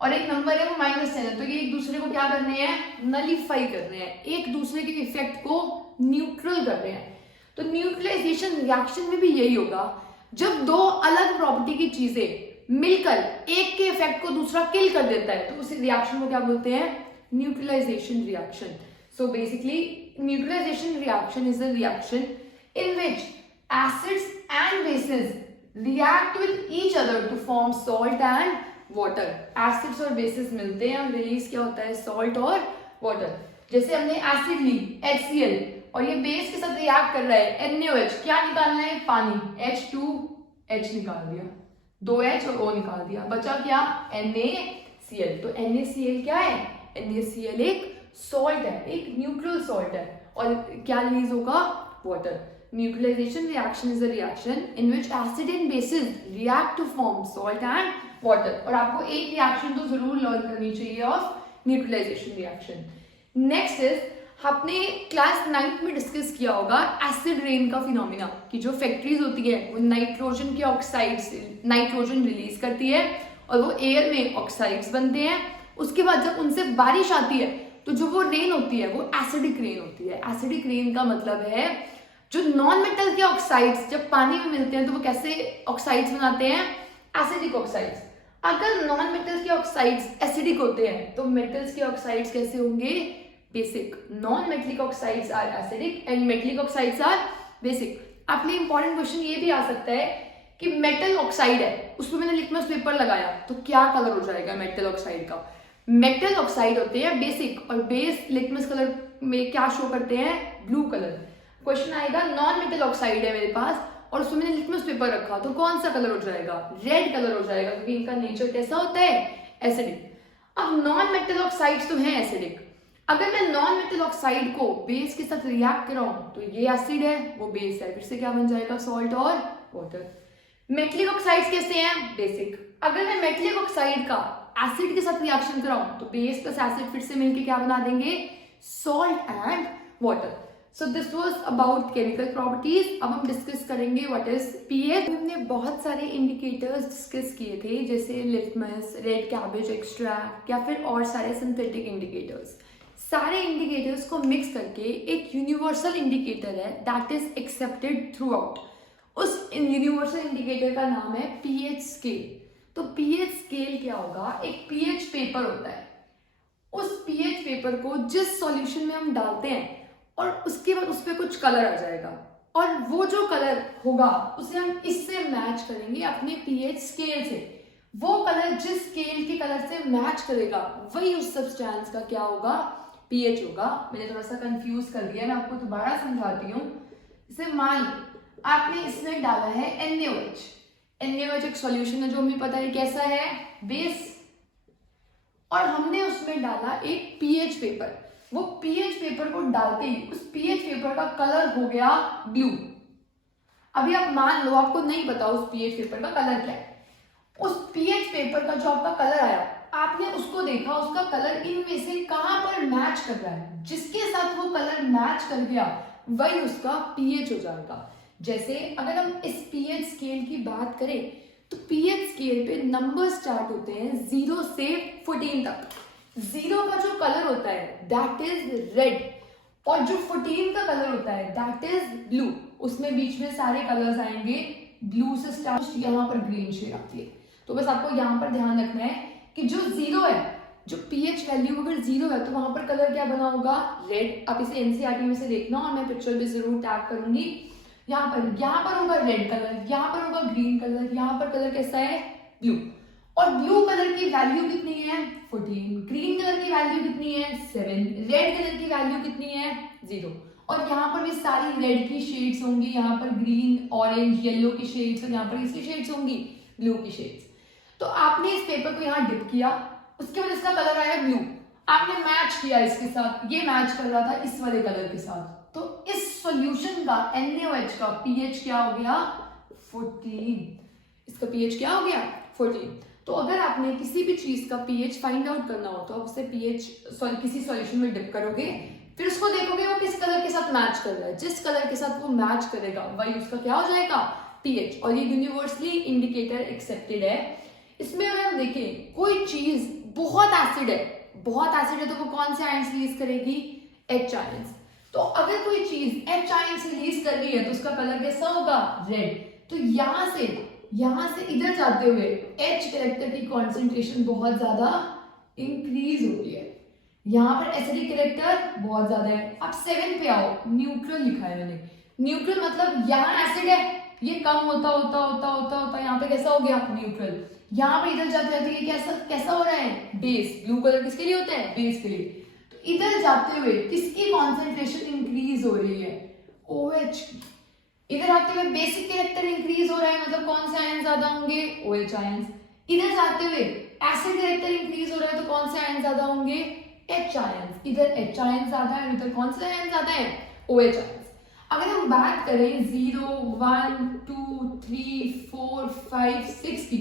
और एक नंबर है वो -10 है, तो ये एक दूसरे को क्या करने हैं? नलीफाई कर रहे हैं, एक दूसरे के इफेक्ट को न्यूट्रल कर रहे हैं। तो न्यूट्रलाइजेशन रिएक्शन में भी यही होगा, जब दो अलग प्रॉपर्टी की चीजें मिलकर एक के इफेक्ट को दूसरा किल कर देता है तो उस रिएक्शन को क्या बोलते हैं? Neutralization reaction. So basically neutralization reaction is a reaction in which acids and bases react with each other to form salt and water. Acids और bases मिलते हैं और रिलीज क्या होता है? salt और water। जैसे हमने एसिड ली HCl और ये बेस के साथ रिएक्ट कर रहा है NaOH, क्या निकालना है? पानी, H2H निकाल दिया, 2H और O निकाल दिया, बचा क्या? NaCl। तो NaCl क्या है? NaCl एक सॉल्ट है, एक न्यूट्रल सॉल्ट है और क्या रिलीज होगा? Water. Neutralization reaction is a reaction in which acid and bases react to form salt and water। और आपको एक रिएक्शन तो जरूर लर्न करनी चाहिए of neutralization reaction. Next is, आपने क्लास 9th में डिस्कस किया होगा एसिड रेन का फिनोमिना, कि जो फैक्ट्रीज होती है वो नाइट्रोजन के ऑक्साइड्स, नाइट्रोजन रिलीज करती है और वो एयर में ऑक्साइड्स बनते हैं। उसके बाद जब उनसे बारिश आती है तो जो वो रेन होती है वो एसिडिक रेन होती है। एसिडिक रेन का मतलब है जो नॉन मेटल के ऑक्साइड्स जब पानी में मिलते हैं तो वो कैसे ऑक्साइड्स बनाते हैं? Acidic oxides. अगर नॉन मेटल के ऑक्साइड्स एसिडिक होते हैं तो मेटल्स के ऑक्साइड्स कैसे होंगे? Basic. Non metallic oxides are acidic and metallic oxides are basic. आपके लिए इंपॉर्टेंट क्वेश्चन ये भी आ सकता है कि मेटल ऑक्साइड है, उस पर मैंने लिटमस पेपर लगाया तो क्या कलर हो जाएगा मेटल ऑक्साइड का? मेटल ऑक्साइड होते हैं बेसिक और बेस लिटमस कलर में क्या शो करते हैं? Blue colour. क्वेश्चन आएगा नॉन मेटल ऑक्साइड है मेरे पास और उसमें मैंने लिटमस पेपर रखा तो कौन सा कलर हो जाएगा? रेड कलर हो जाएगा, क्योंकि इनका नेचर कैसा होता है? एसिडिक। अब नॉन मेटल ऑक्साइड्स तो हैं एसिडिक, अगर मैं नॉन मेटल ऑक्साइड को बेस के साथ रिएक्ट कराऊं तो ये एसिड है, वो बेस है, फिर से क्या बन जाएगा? सॉल्ट और वाटर। मेटलिक ऑक्साइड्स कैसे हैं? बेसिक। अगर मैं मेटलिक ऑक्साइड का एसिड के साथ रिएक्शन कराऊं तो बेस प्लस एसिड फिर से मिलके क्या बना देंगे? Salt and water. So this was about chemical properties. अब हम डिस्कस करेंगे व्हाट इज पीएच। हमने बहुत सारे इंडिकेटर्स डिस्कस किए थे जैसे लिटमस, रेड कैबेज एक्सट्रैक्ट या फिर और सारे सिंथेटिक इंडिकेटर्स। सारे इंडिकेटर्स को मिक्स करके एक यूनिवर्सल इंडिकेटर है that is accepted through out. उस यूनिवर्सल इंडिकेटर का नाम है पीएच स्केल। तो पीएच स्केल क्या होगा? एक पीएच पेपर होता है, उस पीएच पेपर को जिस सॉल्यूशन में हम डालते हैं और उसके बाद उस पर कुछ कलर आ जाएगा और वो जो कलर होगा उसे हम इससे मैच करेंगे अपने पीएच स्केल से। वो कलर जिस स्केल के कलर से मैच करेगा वही उस सब्सटेंस का क्या होगा? पीएच होगा। मैंने थोड़ा सा कंफ्यूज कर दिया, मैं आपको दोबारा समझाती हूँ। जैसे मान आपने इसमें डाला है NaOH। NaOH एक सॉल्यूशन है जो हमें पता है कैसा है? बेस। और हमने उसमें डाला एक पीएच पेपर। वो पीएच पेपर को डालते ही उस पीएच पेपर का कलर हो गया ब्लू। अभी आप मान लो आपको नहीं पता उस पीएच पेपर का कलर क्या है। उस पीएच पेपर का जो आपका कलर आया, आपने उसको देखा, उसका कलर इनमें से कहां पर मैच कर रहा है? जिसके साथ वो कलर मैच कर गया वही उसका पीएच हो जाएगा। जैसे अगर हम इस पीएच स्केल की बात करें तो पीएच स्केल पे नंबर स्टार्ट होते हैं 0 से 14 तक। 0 का जो कलर होता है दैट इज रेड और जो 14 का कलर होता है दैट इज ब्लू। उसमें बीच में सारे कलर्स आएंगे, ब्लू से स्टार्ट, यहाँ पर ग्रीन शेड आती है। तो बस आपको यहाँ पर ध्यान रखना है कि जो 0 है, जो पीएच वैल्यू अगर 0 है तो वहां पर कलर क्या बना होगा? रेड। आप इसे एनसीईआरटी में से देखना और मैं पिक्चर भी जरूर टैग करूंगी। यहाँ पर होगा रेड कलर, यहाँ पर होगा ग्रीन कलर, यहाँ पर कलर कैसा है? ब्लू। और ब्लू कलर की वैल्यू कितनी है? 14। ग्रीन कलर की वैल्यू कितनी है? 7। रेड कलर की वैल्यू कितनी है? 0। और यहाँ पर भी सारी रेड की शेड्स होंगी, यहाँ पर ग्रीन, ऑरेंज, येलो की शेड्स और यहाँ पर इसकी शेड्स होंगी, ब्लू की शेड्स। तो आपने इस पेपर को यहाँ डिप किया, उसके बाद इसका कलर आया ब्लू। आपने मैच किया इसके साथ, ये मैच कर रहा था इस वाले कलर के साथ, तो इस सॉल्यूशन का NaOH का पीएच क्या हो गया? 14। इसका पीएच क्या हो गया 14। तो अगर आपने किसी भी चीज का पीएच फाइंड आउट करना हो तो आप उसे पीएच किसी सॉल्यूशन में डिप करोगे, फिर उसको देखोगे वो किस कलर के साथ मैच कर रहा है, जिस कलर के साथ वो मैच करेगा वही उसका क्या हो जाएगा पीएच। और ये यूनिवर्सली इंडिकेटर एक्सेप्टेड है। इसमें अगर हम देखें कोई चीज बहुत एसिड है तो वो कौन से आयंस रिलीज करेगी, एच आयंस। तो अगर कोई चीज एच आयंस रिलीज कर रही है तो उसका कलर कैसा होगा, रेड। तो यहां से इधर जाते हुए एच कैरेक्टर की कॉन्सेंट्रेशन बहुत ज्यादा इंक्रीज होती है। यहाँ पर एसिडिक कैरेक्टर बहुत ज्यादा है। अब 7 पे आओ, न्यूट्रल लिखा है मैंने। न्यूट्रल मतलब यहाँ एसिड है, ये कम होता यहाँ पे कैसा हो गया न्यूट्रल। यहाँ पे इधर जाते जाते ये कैसा हो रहा है, बेस। ब्लू कलर किसके लिए होता है, बेस के लिए। तो इधर जाते हुए किसकी कॉन्सेंट्रेशन इंक्रीज हो रही है, OH की। इधर आते हुए बेसिक कैरेक्टर इंक्रीज हो रहा है, मतलब कौन से आयन ज्यादा होंगे, OH आयंस। इधर जाते हुए एसिड कैरेक्टर इंक्रीज हो रहा है तो कौन से आयन ज्यादा होंगे, H आयंस। इधर H आयन ज्यादा है, इधर कौन से आयन ज्यादा है, OH आयंस। अगर हम बात करें 0, 1, 2, 3, 4, 5, 6 की,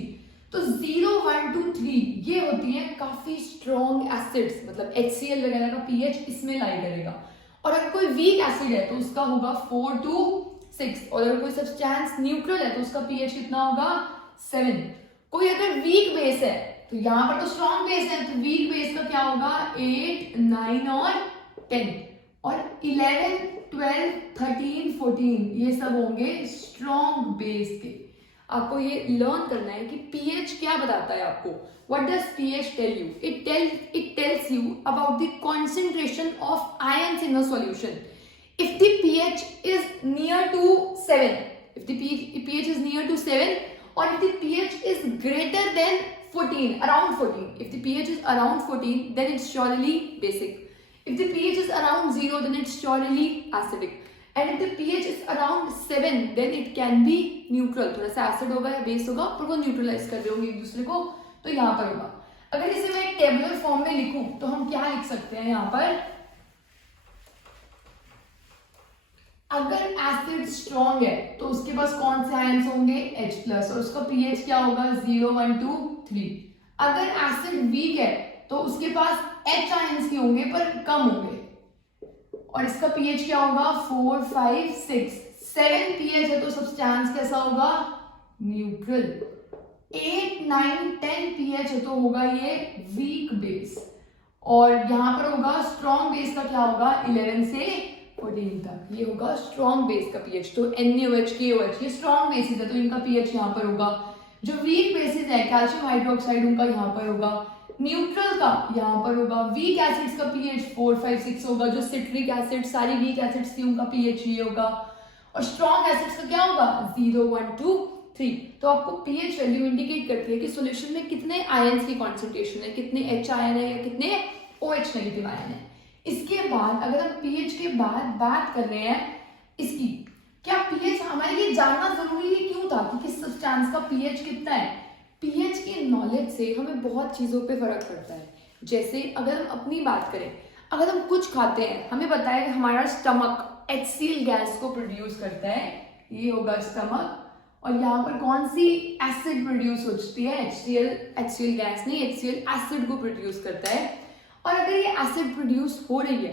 तो 0, 1, 2, 3 ये होती है काफी स्ट्रॉन्ग एसिड्स, मतलब HCl वगैरह का पीएच इसमें लाई करेगा। और अगर कोई वीक एसिड है तो उसका होगा 4 to 6, और अगर कोई सब्सटेंस न्यूट्रल है तो उसका पीएच कितना होगा 7। कोई अगर वीक बेस है तो यहाँ पर तो स्ट्रॉन्ग बेस है, तो वीक बेस का क्या होगा 8, 9 और 10, और 11, 12, 13, 14 ये सब होंगे स्ट्रॉन्ग बेस के। आपको ये लर्न करना है कि पीएच क्या बताता है आपको। What does pH tell you, it tells you about the concentration of ions in a solution. If the pH is near to 7, if the pH is near to 7, or if the pH is greater than 14, around 14, if the pH is around 14, then it's surely basic. If the pH is around 0, then it's surely acidic. And if the pH is around 7, then it can be neutral. थोड़ा सा acid होगा या base होगा, पर वो neutralize कर रहे होंगे एक दूसरे को, तो यहाँ पर होगा। अगर इसे मैं टेबुलर फॉर्म में लिखूं तो हम क्या लिख सकते हैं यहाँ पर, अगर एसिड स्ट्रॉन्ग है तो उसके पास कौन से आयंस होंगे, H+, और उसका पीएच क्या होगा 0, 1, 2, 3। अगर एसिड वीक है तो उसके पास H आयंस के होंगे पर कम होंगे, और इसका पीएच क्या होगा 4, 5, 6। 7 पीएच है तो सब्सटेंस कैसा होगा, न्यूट्रल। 8, 9, 10 पीएच है तो होगा ये वीक बेस, और यहाँ पर होगा स्ट्रॉन्ग बेस का क्या होगा 11 से 14 तक, ये होगा स्ट्रॉन्ग बेस का पीएच। तो NaOH, KOH ये स्ट्रॉन्ग बेसिस है तो इनका पीएच यहाँ पर होगा। जो वीक बेसिस है कैल्शियम हाइड्रोक्साइड उनका यहाँ पर होगा, न्यूट्रल का यहाँ पर होगा। वीक एसिड्स का पीएच 4, 5, 6 होगा। जो सिट्रिक एसिड सारी वीक एसिड्स थी उनका पीएच ये होगा, और स्ट्रॉन्ग एसिड्स का क्या होगा 0, 1, 2, 3। तो आपको पीएच वैल्यू इंडिकेट करती है कि सॉल्यूशन में कितने आयंस की कॉन्सेंट्रेशन है, कितने H आयन है या कितने OH नेगेटिव आयन है। इसके बाद अगर हम पीएच के बाद बात कर रहे हैं इसकी, क्या पीएच हमारे लिए जानना जरूरी है क्यों था कि किस सब्सटेंस का पीएच कितना है। पीएच की नॉलेज से हमें बहुत चीजों पे फर्क पड़ता है। जैसे अगर हम अपनी बात करें, अगर हम कुछ खाते हैं हमें पता है कि हमारा स्टमक HCl गैस को प्रोड्यूस करता है, ये होगा स्टमक, और यहाँ पर कौन सी एसिड प्रोड्यूस होती है, HCl गैस नहीं, HCl एसिड को प्रोड्यूस करता है। और अगर ये एसिड प्रोड्यूस हो रही है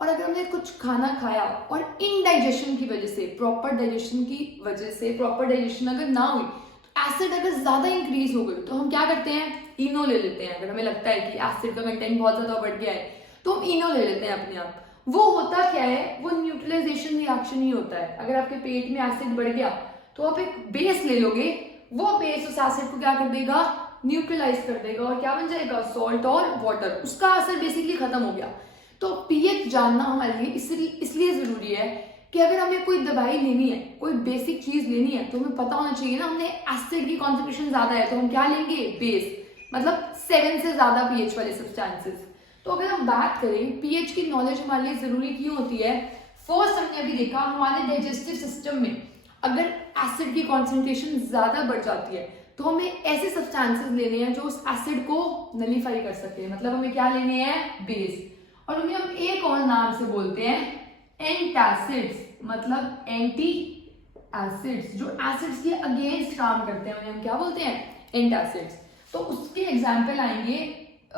और अगर हमने कुछ खाना खाया और इनडाइजेशन की वजह से, प्रॉपर डाइजेशन की वजह से, प्रॉपर डाइजेशन अगर ना हुई तो एसिड अगर ज्यादा इंक्रीज हो गई तो हम क्या करते हैं, इनो ले लेते हैं। अगर हमें लगता है कि एसिड का कंटेंट बहुत ज्यादा बढ़ गया है तो हम इनो ले लेते हैं अपने आप। वो होता क्या है, वो न्यूट्रलाइजेशन रिएक्शन ही होता है। अगर आपके पेट में एसिड बढ़ गया तो आप एक बेस ले लोगे, वो बेस उस एसिड को क्या कर देगा, न्यूट्रलाइज कर देगा, और क्या बन जाएगा सॉल्ट और वाटर, उसका असर बेसिकली खत्म हो गया। तो पीएच जानना हमारे लिए इसलिए जरूरी है कि अगर हमें कोई दवाई लेनी है, कोई बेसिक चीज लेनी है तो हमें पता होना चाहिए ना, हमने एसिड की कॉन्सेंट्रेशन ज्यादा है तो हम क्या लेंगे, बेस, मतलब 7 से ज्यादा पीएच वाले सब्सटेंसेस। तो अगर हम बात करें पीएच की नॉलेज हमारे लिए जरूरी क्यों होती है, फर्स्ट हमने अभी देखा हमारे डाइजेस्टिव सिस्टम में अगर एसिड की कॉन्सेंट्रेशन ज्यादा बढ़ जाती है तो हमें ऐसे सब्सटेंसेस लेने हैं जो उस एसिड को नलीफाई कर सके, मतलब हमें क्या लेने हैं, बेस, और उन्हें हम एक और नाम से बोलते हैं एंटासिड्स, मतलब एंटी एसिड्स जो एसिड्स के अगेंस्ट काम करते हैं उन्हें हम क्या बोलते हैं, एंटासिड्स। तो उसके एग्जाम्पल आएंगे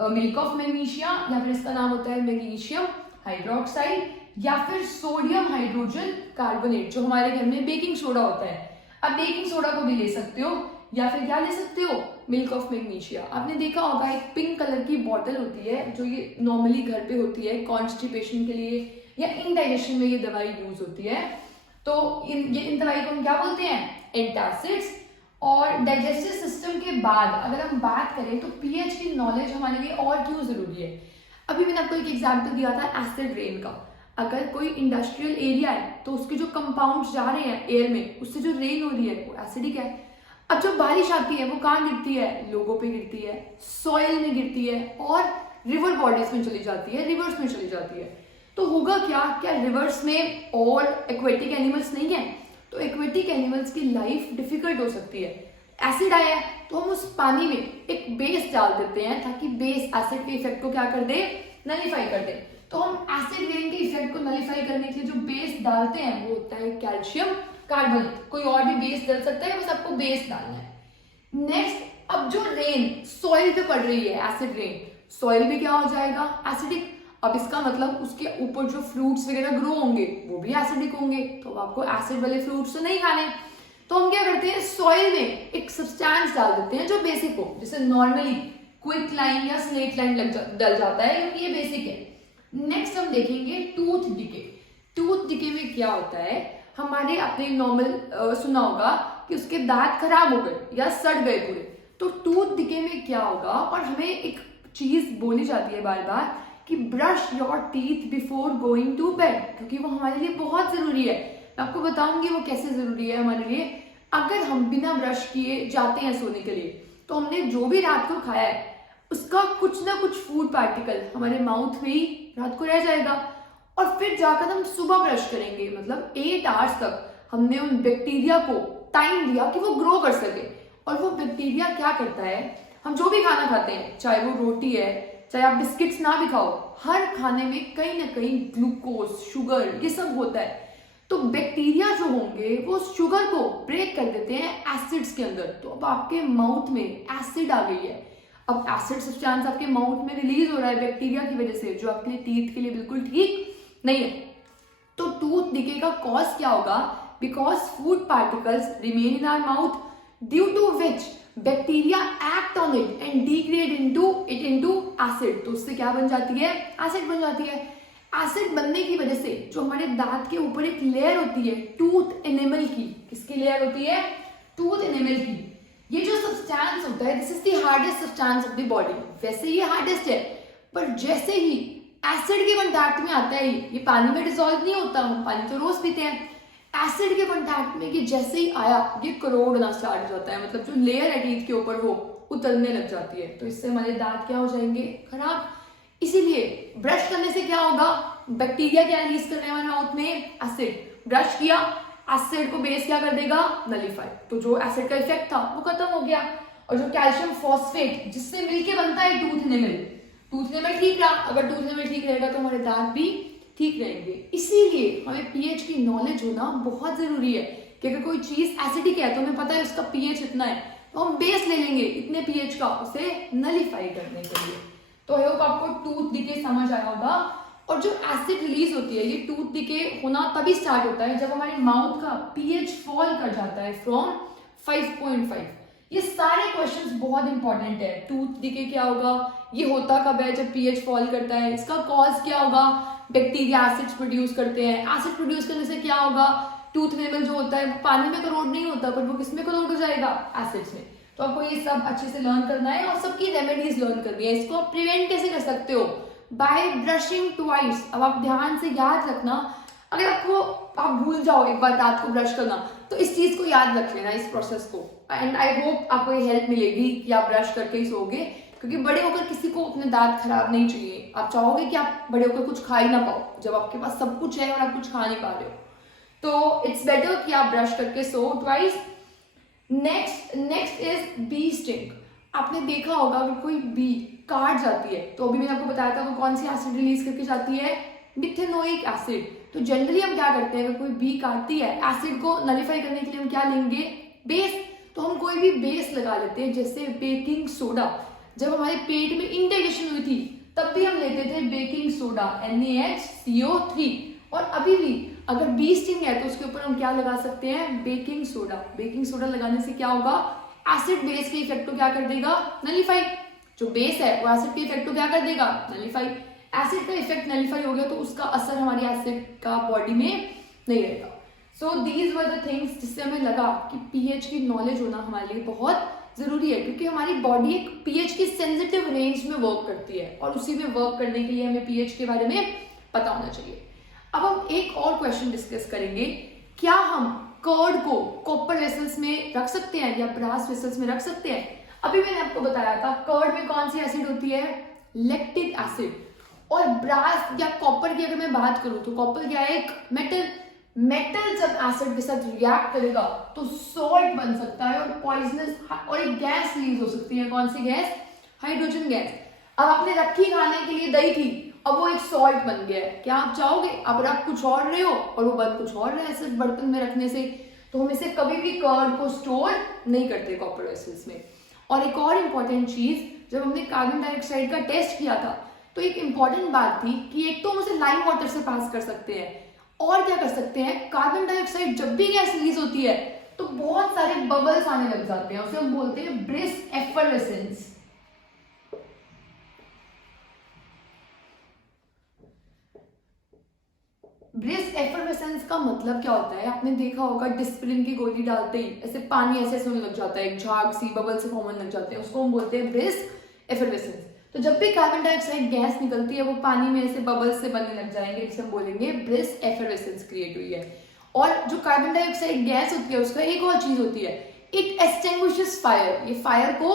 मिल्क ऑफ मैग्नीशिया, या फिर इसका नाम होता है मैग्नीशियम हाइड्रोक्साइड, या फिर सोडियम हाइड्रोजन कार्बोनेट जो हमारे घर में बेकिंग सोडा होता है। अब बेकिंग सोडा को भी ले सकते हो, या फिर क्या ले सकते हो, मिल्क ऑफ मैग्नीशिया। आपने देखा होगा एक पिंक कलर की बॉटल होती है जो ये नॉर्मली घर पे होती है कॉन्स्टिपेशन के लिए या इंडाइजेशन में ये दवाई यूज होती है। तो इन दवाई को हम क्या बोलते हैं, एंटासिड्स। और डाइजेस्टिव सिस्टम के बाद अगर हम बात करें तो पीएच की नॉलेज हमारे लिए और क्यों जरूरी है। अभी मैंने आपको एक एग्जाम्पल दिया था एसिड रेन का। अगर कोई इंडस्ट्रियल एरिया है तो उसके जो कंपाउंड्स जा रहे हैं एयर में, उससे जो रेन हो रही है वो एसिडिक है। अब जब बारिश आती है वो कहाँ गिरती है, लोगों पे गिरती है, सॉइल में गिरती है और रिवर बॉडीज में चली जाती है, रिवर्स में चली जाती है। तो होगा क्या रिवर्स में और एक्वेटिक एनिमल्स नहीं है, तो एक्वेटिक एनिमल्स की लाइफ डिफिकल्ट हो सकती है। एसिड आया है तो हम उस पानी में एक बेस डाल देते हैं ताकि बेस एसिड के इफेक्ट को क्या कर दे, नलीफाई कर दे। तो हम एसिड रेन के इफेक्ट को नलीफाई करने के लिए जो बेस डालते हैं वो होता है कैल्शियम कार्बोनेट। कोई और भी बेस डाल सकता है, बस आपको बेस डालना है। नेक्स्ट, अब जो रेन सॉइल पे पड़ रही है, एसिड रेन, सॉइल भी क्या हो जाएगा, एसिडिक। अब इसका मतलब उसके ऊपर जो फ्रूट्स वगैरह ग्रो होंगे वो भी एसिडिक होंगे, तो आपको एसिड वाले फ्रूट्स तो नहीं खाने। तो हम क्या करते हैं, सॉइल में एक सब्सटेंस डाल देते हैं जो बेसिक हो, जैसे नॉर्मली क्विक लाइम या स्लेट लाइम डल जाता है क्योंकि ये बेसिक है। नेक्स्ट हम देखेंगे टूथ डिके। टूथ डिके में क्या होता है, हमारे आपने नॉर्मल सुना होगा कि उसके दांत खराब हो गए या सड़ गए पूरे। तो टूथ डिके में क्या होगा, और हमें एक चीज बोली जाती है बार बार कि brush your teeth before going to bed, क्योंकि वो हमारे लिए बहुत जरूरी है। मैं आपको बताऊंगी वो कैसे जरूरी है हमारे लिए। अगर हम बिना ब्रश किए जाते हैं सोने के लिए तो हमने जो भी रात को खाया है उसका कुछ ना कुछ फूड पार्टिकल हमारे माउथ में ही रात को रह जाएगा, और फिर जाकर हम सुबह ब्रश करेंगे। मतलब 8 आवर्स तक हमने उन बैक्टीरिया को टाइम दिया कि वो ग्रो कर सके। और वो बैक्टीरिया क्या करता है, हम जो भी खाना खाते हैं, चाहे वो रोटी है, चाहे आप बिस्किट्स ना भी खाओ, हर खाने में कहीं ना कहीं ग्लूकोज, शुगर, ये सब होता है। तो बैक्टीरिया जो होंगे वो शुगर को ब्रेक कर देते हैं एसिड्स के अंदर। तो अब आपके माउथ में एसिड आ गई है। अब एसिड सब्सटेंस आपके माउथ में रिलीज हो रहा है बैक्टीरिया की वजह से, जो आपके लिए टीथ के लिए बिल्कुल ठीक नहीं है। तो टूथ डिके का कॉज क्या होगा, because food particles remain in our mouth due to which bacteria act on it and degrade into acid. तो उससे क्या बन जाती है, एसिड बन जाती है। एसिड बनने की वजह से जो हमारे दांत के ऊपर एक लेयर होती है टूथ एनेमल की, किसकी लेयर होती है, टूथ एनेमल की। ये जो सब्सटेंस होता है, this is the hardest substance of the body. वैसे ये हार्डेस्ट है, पर जैसे ही एसिड के कांटेक्ट में आता है, ये पानी में डिसॉल्व नहीं होता, हम पानी तो रोज पीते हैं। एसिड के कांटेक्ट में ये जैसे ही आया, ये करोड़ होना स्टार्ट हो जाता है। मतलब जो लेयर है टीथ के ऊपर वो उतरने लग जाती है। तो इससे हमारे दांत क्या हो जाएंगे, खराब। इसीलिए ब्रश करने से क्या होगा, बैक्टीरिया क्या रिलीज कर रहे हैं हमारे माउथ में, एसिड। ब्रश किया, एसिड को बेस क्या कर देगा, नलीफाई। तो जो एसिड का इफेक्ट था वो खत्म हो गया। और जो कैल्शियम फॉस्फेट जिससे मिलके बनता है टूथ एनेमल, टूथ एनेमल ठीक रहा। अगर टूथ एनेमल ठीक रहेगा तो हमारे दांत भी ठीक रहेंगे। इसीलिए हमें पीएच की नॉलेज होना बहुत जरूरी है कि अगर कोई चीज एसिडिक है तो हमें पता है उसका पीएच इतना है, तो हम बेस ले लेंगे इतने पीएच का उसे नलीफाई करने के लिए। तो आई होप आपको टूथ डिके समझ आया होगा। और जो एसिड रिलीज होती है, ये टूथ डिके होना तभी स्टार्ट होता है जब हमारे माउथ का पीएच फॉल कर जाता है फ्रॉम 5.5। ये सारे क्वेश्चंस बहुत इंपॉर्टेंट है। टूथ डिके क्या होगा, ये होता कब है, जब पीएच फॉल करता है। इसका कॉज क्या होगा, बैक्टीरिया एसिड्स प्रोड्यूस करते हैं। एसिड प्रोड्यूस करने से क्या होगा, टूथ एनेमल जो होता है वो पानी में करोड नहीं होता, पर वो किस में करोड हो जाएगा, एसिड्स में। तो आपको ये सब अच्छे से लर्न करना है और सबकी रेमेडीज लर्न करनी है। इसको आप प्रिवेंट कैसे कर सकते हो, बाय ब्रशिंग ट्वाइस। अब आप ध्यान से याद रखना, अगर आपको आप भूल जाओ एक बार रात को ब्रश करना, तो इस चीज को याद रख लेना, इस प्रोसेस को। एंड आई होप आपको ये हेल्प मिलेगी कि आप ब्रश करके ही सोओगे, क्योंकि बड़े होकर किसी को अपने दांत खराब नहीं चाहिए। आप चाहोगे कि आप बड़े होकर कुछ खा ही ना पाओ, जब आपके पास सब कुछ है और आप कुछ खा नहीं पा रहे हो। तो इट्स बेटर कि आप ब्रश करके सो twice. Next is bee sting. आपने देखा होगा अगर कोई बी काट जाती है, तो अभी मैंने आपको बताया था वो कौन सी एसिड रिलीज करके जाती है, मिथेनोइक एसिड। तो जनरली हम क्या करते हैं, अगर कोई वीक आती है एसिड को नलिफाई करने के लिए हम क्या लेंगे, बेस। तो हम कोई भी बेस लगा लेते हैं, जैसे बेकिंग सोडा। जब हमारे पेट में इंडाइजेशन हुई थी तब भी हम लेते थे बेकिंग सोडा NaHCO3। और अभी भी अगर बी स्टिंग है तो उसके ऊपर हम क्या लगा सकते हैं, बेकिंग सोडा। बेकिंग सोडा लगाने से क्या होगा, एसिड बेस के इफेक्ट को क्या कर देगा, नलिफाई। जो बेस है वो एसिड के इफेक्ट को क्या कर देगा, नलिफाई। एसिड का इफेक्ट नलिफाई हो गया तो उसका असर हमारी एसिड का बॉडी में नहीं रहेगा। So these were the things जिससे हमें लगा कि पीएच की नॉलेज होना हमारे लिए बहुत जरूरी है, क्योंकि हमारी बॉडी एक पीएच की सेंसिटिव रेंज में वर्क करती है और उसी में वर्क करने के लिए हमें पीएच के बारे में पता होना चाहिए। अब हम एक और क्वेश्चन डिस्कस करेंगे, क्या हम कर्ड को कॉपर वेसल्स में रख सकते हैं या ब्रास वेसल्स में रख सकते हैं। अभी मैंने आपको बताया था कर्ड में कौन सी एसिड होती है, लैक्टिक एसिड। और ब्रास या कॉपर की अगर मैं बात करूं तो कॉपर क्या है, एक मेटल जब एसिड के साथ रिएक्ट करेगा तो सॉल्ट बन सकता है और पॉइजनस और एक गैस रिलीज हो सकती है। कौन सी गैस, हाइड्रोजन गैस। अब आपने रखी खाने के लिए दही थी, अब वो एक सॉल्ट बन गया है, क्या आप चाहोगे, अब रख कुछ और रहे हो और वो बन कुछ और रहा है सिर्फ बर्तन में रखने से। तो हम इसे कभी भी कर्ड को स्टोर नहीं करते कॉपर वेसल्स में। और एक और इम्पॉर्टेंट चीज, जब हमने कार्बन डाइऑक्साइड का टेस्ट किया था तो एक इम्पॉर्टेंट बात थी कि एक तो हम उसे लाइम वाटर से पास कर सकते हैं, और क्या कर सकते हैं, कार्बन डाइऑक्साइड जब भी गैस रिलीज होती है तो बहुत सारे बबल्स आने लग जाते हैं, उसे हम बोलते हैं ब्रिस्क एफरवेसेंस। ब्रिस्क एफरवेसेंस का मतलब क्या होता है, आपने देखा होगा डिस्प्रिन की गोली डालते ही ऐसे पानी ऐसे ऐसे होने लग जाता है, एक झाग सी बबल से फॉर्म होने लग जाते हैं, उसको हम बोलते हैं ब्रिस्क एफरवेसेंस। तो जब भी कार्बन डाइऑक्साइड गैस निकलती है वो पानी में ऐसे बबल्स से बनने लग जाएंगे, जिसे हम बोलेंगे ब्रिस्क एफरवेसेंस क्रिएट हुई है। और जो कार्बन डाइऑक्साइड गैस होती है उसका एक और चीज होती है, इट एक्सटिंग्विशेस फायर। ये फायर को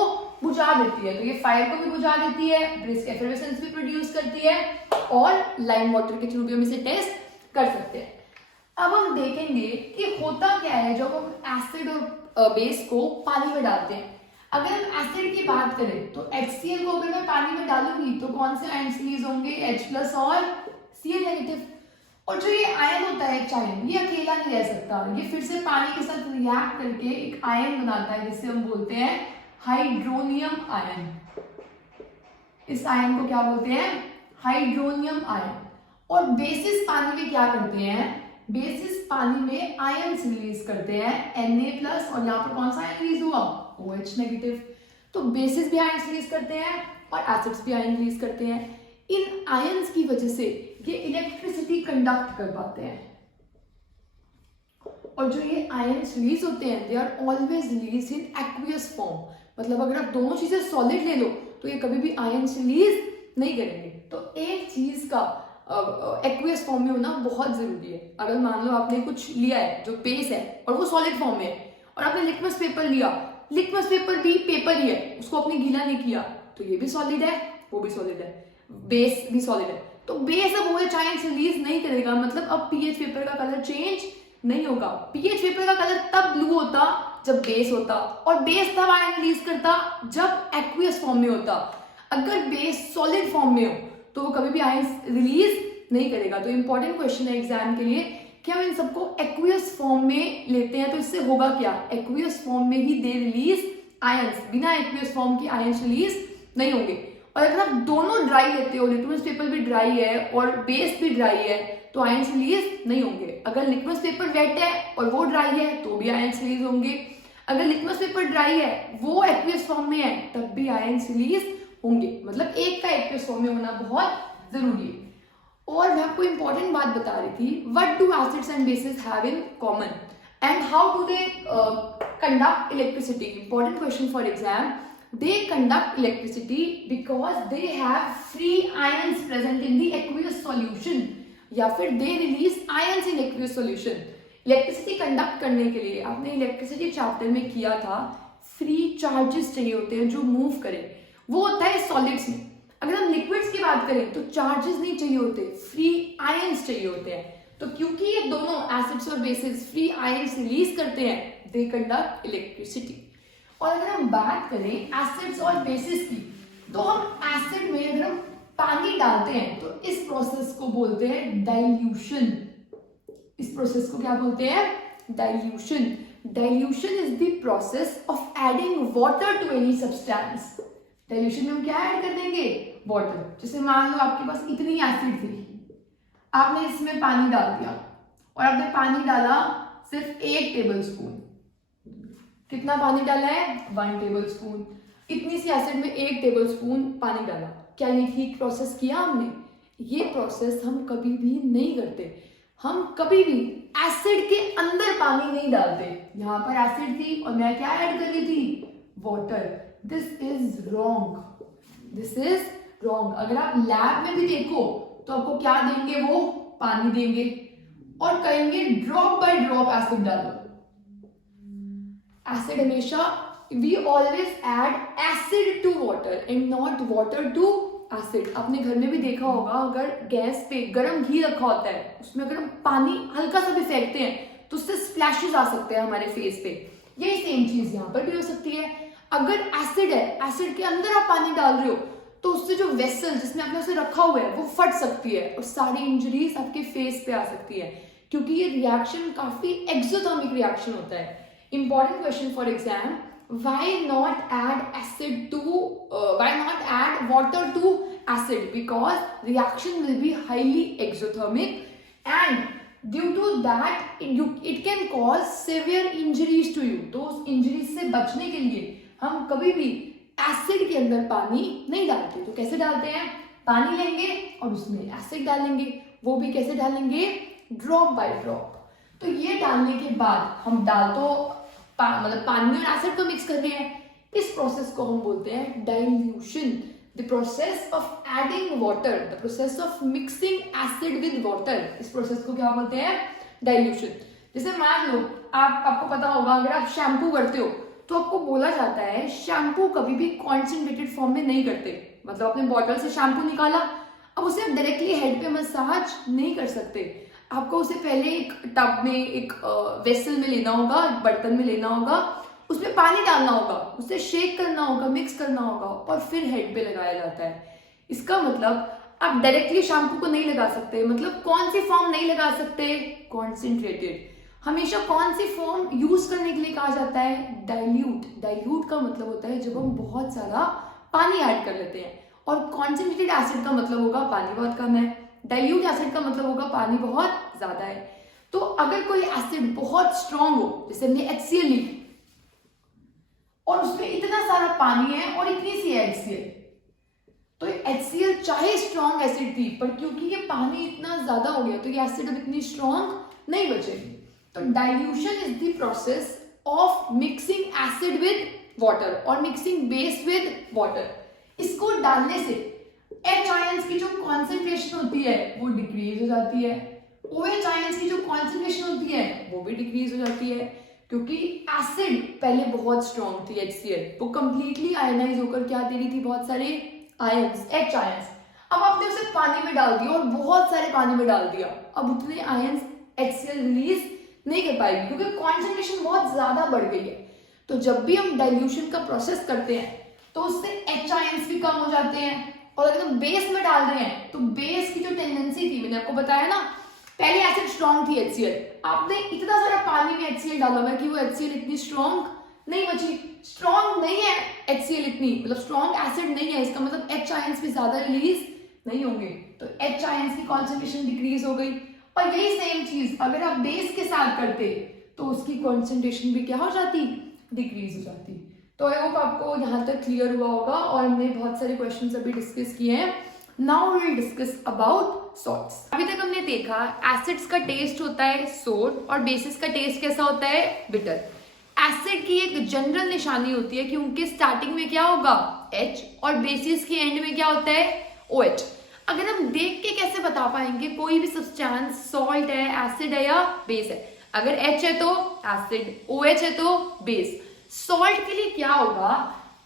बुझा देती है, तो ये फायर को भी बुझा देती है, ब्रिस्क एफरवेसेंस भी प्रोड्यूस करती है, और लाइम वाटर के थ्रू भी हम इसे टेस्ट कर सकते हैं। अब हम देखेंगे कि होता क्या है जब हम एसिड और बेस को पानी में डालते हैं। अगर हम एसिड की बात करें तो HCl को अगर मैं पानी में डालूंगी तो कौन से आयन्स रिलीज होंगे, H+ और Cl नेगेटिव। और जो ये आयन होता है चाइन, ये अकेला नहीं रह सकता, ये फिर से पानी के साथ रिएक्ट करके एक आयन बनाता है जिसे हम बोलते हैं हाइड्रोनियम आयन। इस आयन को क्या बोलते हैं, हाइड्रोनियम आयन। और बेसिस पानी में क्या करते हैं, बेसिस पानी में आयन्स रिलीज करते हैं Na+, और यहाँ पर कौन सा आयन रिलीज हुआ, OH नेगेटिव। तो बेसिस भी आयन्स रिलीज करते हैं और एसिड्स भी आयन रिलीज करते हैं। इन आयन्स की वजह से ये इलेक्ट्रिसिटी कंडक्ट कर पाते हैं। और जो ये आयन्स रिलीज होते हैं they are always release in aqueous form. मतलब अगर आप दोनों चीजें सॉलिड ले लो तो ये कभी भी आयन्स रिलीज नहीं करेंगे। तो एक चीज का एक्वियस फॉर्म में होना बहुत जरूरी है। अगर मान लो आपने कुछ लिया है जो बेस है और वो सॉलिड फॉर्म में है, और आपने लिटमस पेपर लिया, लिटमस पेपर भी पेपर ही है, उसको आपने गीला नहीं किया, तो ये भी सॉलिड है, वो भी सॉलिड है, बेस भी सॉलिड है। तो बेस अब OH आयन्स रिलीज नहीं करेगा, मतलब अब पीएच पेपर का कलर चेंज नहीं होगा। पीएच पेपर का कलर तब ब्लू होता जब बेस होता, और बेस तब आयन रिलीज करता जब एक्वियस फॉर्म में होता। अगर बेस सॉलिड फॉर्म में हो तो वो कभी भी आयन्स रिलीज नहीं करेगा। तो इंपॉर्टेंट क्वेश्चन है एग्जाम के लिए कि हम इन सबको एक्वियस फॉर्म में लेते हैं तो इससे होगा क्या, एक्वियस फॉर्म में ही दे रिलीज आयन्स, बिना एक्वियस फॉर्म के आयन्स रिलीज नहीं होंगे। और अगर आप दोनों ड्राई लेते हो, लिटमस पेपर भी ड्राई है और बेस भी ड्राई है, तो आयन्स रिलीज नहीं होंगे। अगर लिटमस पेपर वेट है और वो ड्राई है तो भी आयन्स रिलीज होंगे। अगर लिटमस पेपर ड्राई है वो एक्वियस फॉर्म में है तब भी आयन्स रिलीज होंगे। मतलब एक का एक्वियस फॉर्म में होना बहुत जरूरी है। और मैं आपको इंपॉर्टेंट बात बता रही थी, what do acids and basis have in common and how do they conduct electricity. Important question for exam. They conduct electricity because they have free ions present in the aqueous solution, या फिर they release ions in aqueous solution। Electricity conduct करने के लिए आपने इलेक्ट्रिसिटी चैप्टर में किया था, फ्री चार्जेस चाहिए होते हैं जो मूव करें, वो होता है सॉलिड्स में। अगर हम लिक्विड्स की बात करें तो चार्जेस नहीं चाहिए होते, फ्री आयंस चाहिए होते हैं। तो क्योंकि ये दोनों एसिड्स और बेसिस फ्री आयंस रिलीज करते हैं, दे कंडक्ट इलेक्ट्रिसिटी। और अगर हम बात करें एसिड्स और बेसिस की, तो हम एसिड में अगर हम पानी डालते हैं तो इस प्रोसेस को बोलते हैं डाइल्यूशन। इस प्रोसेस को क्या बोलते हैं? Dilution. Dilution is the process of adding water to any substance. Dilution में हम क्या ऐड कर देंगे? वाटर। जैसे मान लो आपके पास इतनी एसिड थी, आपने इसमें पानी डाल दिया और आपने पानी डाला सिर्फ 1 टेबल स्पून। कितना पानी डाला है? 1 टेबल स्पून। इतनी सी एसिड में 1 टेबल स्पून पानी डाला। क्या ये ठीक प्रोसेस किया हमने? ये प्रोसेस हम कभी भी नहीं करते। हम कभी भी एसिड के अंदर पानी नहीं डालते। यहां पर एसिड थी और मैं क्या ऐड कर रही थी? Water. This is wrong. This is wrong. अगर आप लैब में भी देखो तो आपको क्या देंगे? वो पानी देंगे और कहेंगे ड्रॉप बाय ड्रॉप एसिड डालो। एसिड हमेशा we always add acid to water and not water to acid. आपने घर में भी देखा होगा, अगर गैस पे गर्म घी रखा होता है, उसमें अगर हम पानी हल्का सा भी फेंकते हैं तो उससे स्प्लैशेस आ सकते हैं हमारे फेस पे। यही सेम चीज यहाँ पर भी हो सकती है। अगर एसिड है, एसिड के अंदर आप पानी डाल रहे हो तो उससे जो वेसल जिसमें आपने उसे रखा हुआ है वो फट सकती है और सारी इंजरीज आपके फेस पे आ सकती है, क्योंकि ये रिएक्शन काफी एक्सोथर्मिक रिएक्शन होता है। Important question for exam, why not add water to acid? Because reaction will be highly exothermic and due to that it can cause severe injuries to you. तो उस इंजरीज से बचने के लिए हम कभी भी एसिड के अंदर पानी नहीं डालते। तो कैसे डालते हैं? पानी लेंगे और उसमें एसिड डालेंगे। वो भी कैसे डालेंगे? Drop by drop. तो ये डालने के बाद हम मतलब पानी और एसिड तो मिक्स कर रहे हैं। इस प्रोसेस को हम बोलते हैं dilution. The process of adding water, the process of mixing acid with water, इस प्रोसेस को क्या बोलते हैं? डाइल्यूशन। जैसे मान लो आपको पता होगा, अगर आप शैम्पू करते हो तो आपको बोला जाता है शैम्पू कभी भी कॉन्सेंट्रेटेड फॉर्म में नहीं करते। मतलब आपने बॉटल से शैम्पू निकाला, अब उसे आप डायरेक्टली हेड पे मसाज नहीं कर सकते। आपको उसे पहले एक टब में, एक वेसल में लेना होगा, एक बर्तन में लेना होगा, उसमें पानी डालना होगा, उसे शेक करना होगा, मिक्स करना होगा और फिर हेड पे लगाया जाता है। इसका मतलब आप डायरेक्टली शैम्पू को नहीं लगा सकते। मतलब कौन सी फॉर्म नहीं लगा सकते? कॉन्सेंट्रेटेड। हमेशा कौन सी फॉर्म यूज करने के लिए कहा जाता है? डाइल्यूट। डाइल्यूट का मतलब होता है जब हम बहुत सारा पानी ऐड कर लेते हैं, और कॉन्सेंट्रेटेड एसिड का मतलब होगा पानी बहुत कम है। डाइल्यूट एसिड का मतलब होगा पानी बहुत ज्यादा है। तो अगर कोई एसिड बहुत स्ट्रॉन्ग हो, जैसे हमने HCl ली और उसमें इतना सारा पानी है और इतनी सी HCl, तो HCl चाहे स्ट्रॉन्ग एसिड थी, पर क्योंकि ये पानी इतना ज्यादा हो गया तो ये एसिड अब इतनी स्ट्रॉन्ग नहीं बचेगी। तो dilution is the process of mixing acid with water और मिक्सिंग बेस विद वाटर। इसको डालने से H आयंस की जो कॉन्सेंट्रेशन होती है वो डिक्रीज हो जाती है, OH आयंस की जो कॉन्सेंट्रेशन होती है वो भी डिक्रीज हो जाती है, क्योंकि एसिड पहले बहुत स्ट्रॉन्ग थी HCl, वो कंप्लीटली आयनाइज होकर क्या दे रही थी? बहुत सारे आयंस, H आयंस। अब आपने उसे पानी में डाल दिया और बहुत सारे पानी में डाल दिया, अब उतने आयंस HCl रिलीज नहीं कर पाएगी क्योंकि कॉन्सेंट्रेशन बहुत ज्यादा बढ़ गई है। तो जब भी हम डाइल्यूशन का प्रोसेस करते हैं तो उससे H आयंस भी कम हो जाते हैं, और अगर हम बेस में डाल रहे हैं तो बेस की जो टेंडेंसी थी, मैंने आपको बताया ना, पहले एसिड स्ट्रॉन्ग थी HCl, आपने इतना सारा पानी में HCl डाला हुआ कि वो HCl इतनी स्ट्रॉन्ग नहीं बची। स्ट्रॉन्ग नहीं है HCl इतनी, मतलब स्ट्रॉन्ग एसिड नहीं है, इसका मतलब H आयंस भी ज्यादा रिलीज नहीं होंगे, तो H आयंस की कॉन्सेंट्रेशन डिक्रीज हो गई। और यही सेम चीज अगर आप बेस के साथ करते तो उसकी कॉन्सेंट्रेशन भी क्या हो जाती? डिक्रीज हो जाती। तो आई होप आपको यहाँ तक क्लियर हुआ होगा, और हमने बहुत सारे क्वेश्चंस अभी डिस्कस किए हैं। Now we will discuss about salts. अभी तक हमने देखा एसिड्स का टेस्ट होता है सोर और बेसिस का टेस्ट कैसा होता है? बिटर। एसिड की एक जनरल निशानी होती है कि उनके स्टार्टिंग में क्या होगा? H, और बेसिस के एंड में क्या होता है? OH। अगर हम देख के कैसे बता पाएंगे कोई भी सब्सटेंस सॉल्ट है, एसिड है या बेस है? अगर H है तो एसिड, OH है तो बेस। सॉल्ट के लिए क्या होगा?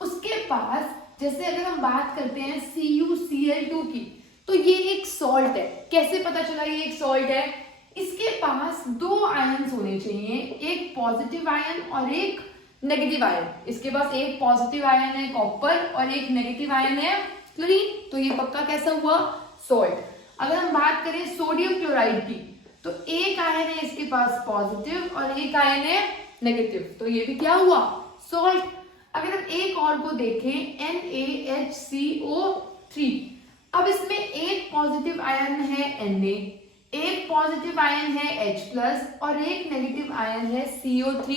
उसके पास, जैसे अगर हम बात करते हैं CuCl2 की, तो ये एक सॉल्ट है। कैसे पता चला ये एक सॉल्ट है? इसके पास 2 आयंस होने चाहिए, एक पॉजिटिव आयन और एक नेगेटिव आयन। इसके पास एक पॉजिटिव आयन है कॉपर और एक नेगेटिव आयन है क्लोरीन, तो ये पक्का कैसा हुआ? सॉल्ट। अगर हम बात करें सोडियम क्लोराइड की, तो एक आयन है इसके पास पॉजिटिव और एक आयन है नेगेटिव, तो ये भी क्या हुआ, सॉल्ट। अगर हम एक और को देखें NaHCO3, अब इसमें एक पॉजिटिव आयन है Na, एक पॉजिटिव आयन है H+ और एक नेगेटिव आयन है CO3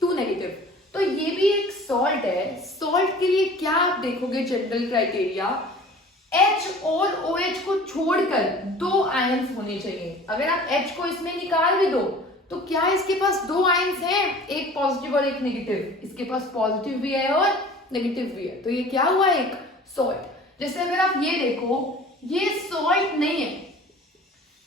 2 नेगेटिव, तो ये भी एक सॉल्ट है। सॉल्ट के लिए क्या आप देखोगे जनरल क्राइटेरिया, H और OH को छोड़कर 2 आयन्स होने चाहिए। अगर आप H को इसमें निकाल भी दो तो क्या इसके पास 2 आयन्स हैं, एक पॉजिटिव और एक नेगेटिव, इसके पास पॉजिटिव भी है और नेगेटिव भी है, तो ये क्या हुआ, एक सॉल्ट। जैसे अगर आप ये देखो, ये सॉल्ट नहीं है,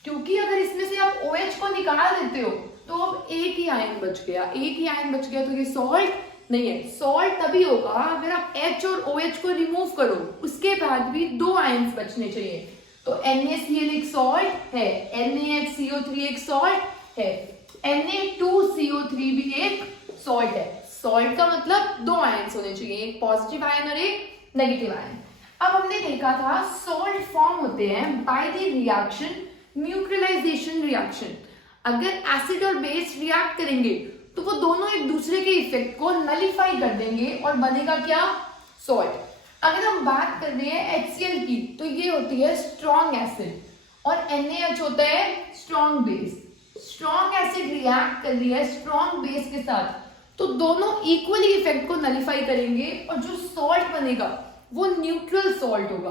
क्योंकि अगर इसमें से आप OH को निकाल देते हो तो अब एक ही आयन बच गया, एक ही आयन बच गया, तो ये सॉल्ट नहीं है। सॉल्ट तभी होगा अगर आप H और OH को रिमूव करो, उसके बाद भी 2 आयन्स बचने चाहिए। तो NaCl एक सॉल्ट है, NaHCO3 एक सॉल्ट है, Na2CO3 भी एक सॉल्ट है। सॉल्ट का मतलब 2 आयन्स होने चाहिए, एक पॉजिटिव आयन और एक नेगेटिव आयन। अब हमने देखा था सॉल्ट फॉर्म होते हैं by the reaction neutralization reaction. अगर एसिड और बेस रिएक्ट करेंगे तो वो दोनों एक दूसरे के इफेक्ट को नलिफाई कर देंगे और बनेगा क्या, सॉल्ट। अगर हम बात कर रहे हैं HCl की, तो ये होती है स्ट्रॉन्ग एसिड और NaH होता है strong base. Strong acid react कर रही है स्ट्रॉन्ग बेस के साथ, तो दोनों इक्वली इफेक्ट को नलिफाई करेंगे और जो सॉल्ट बनेगा वो न्यूट्रल सॉल्ट होगा।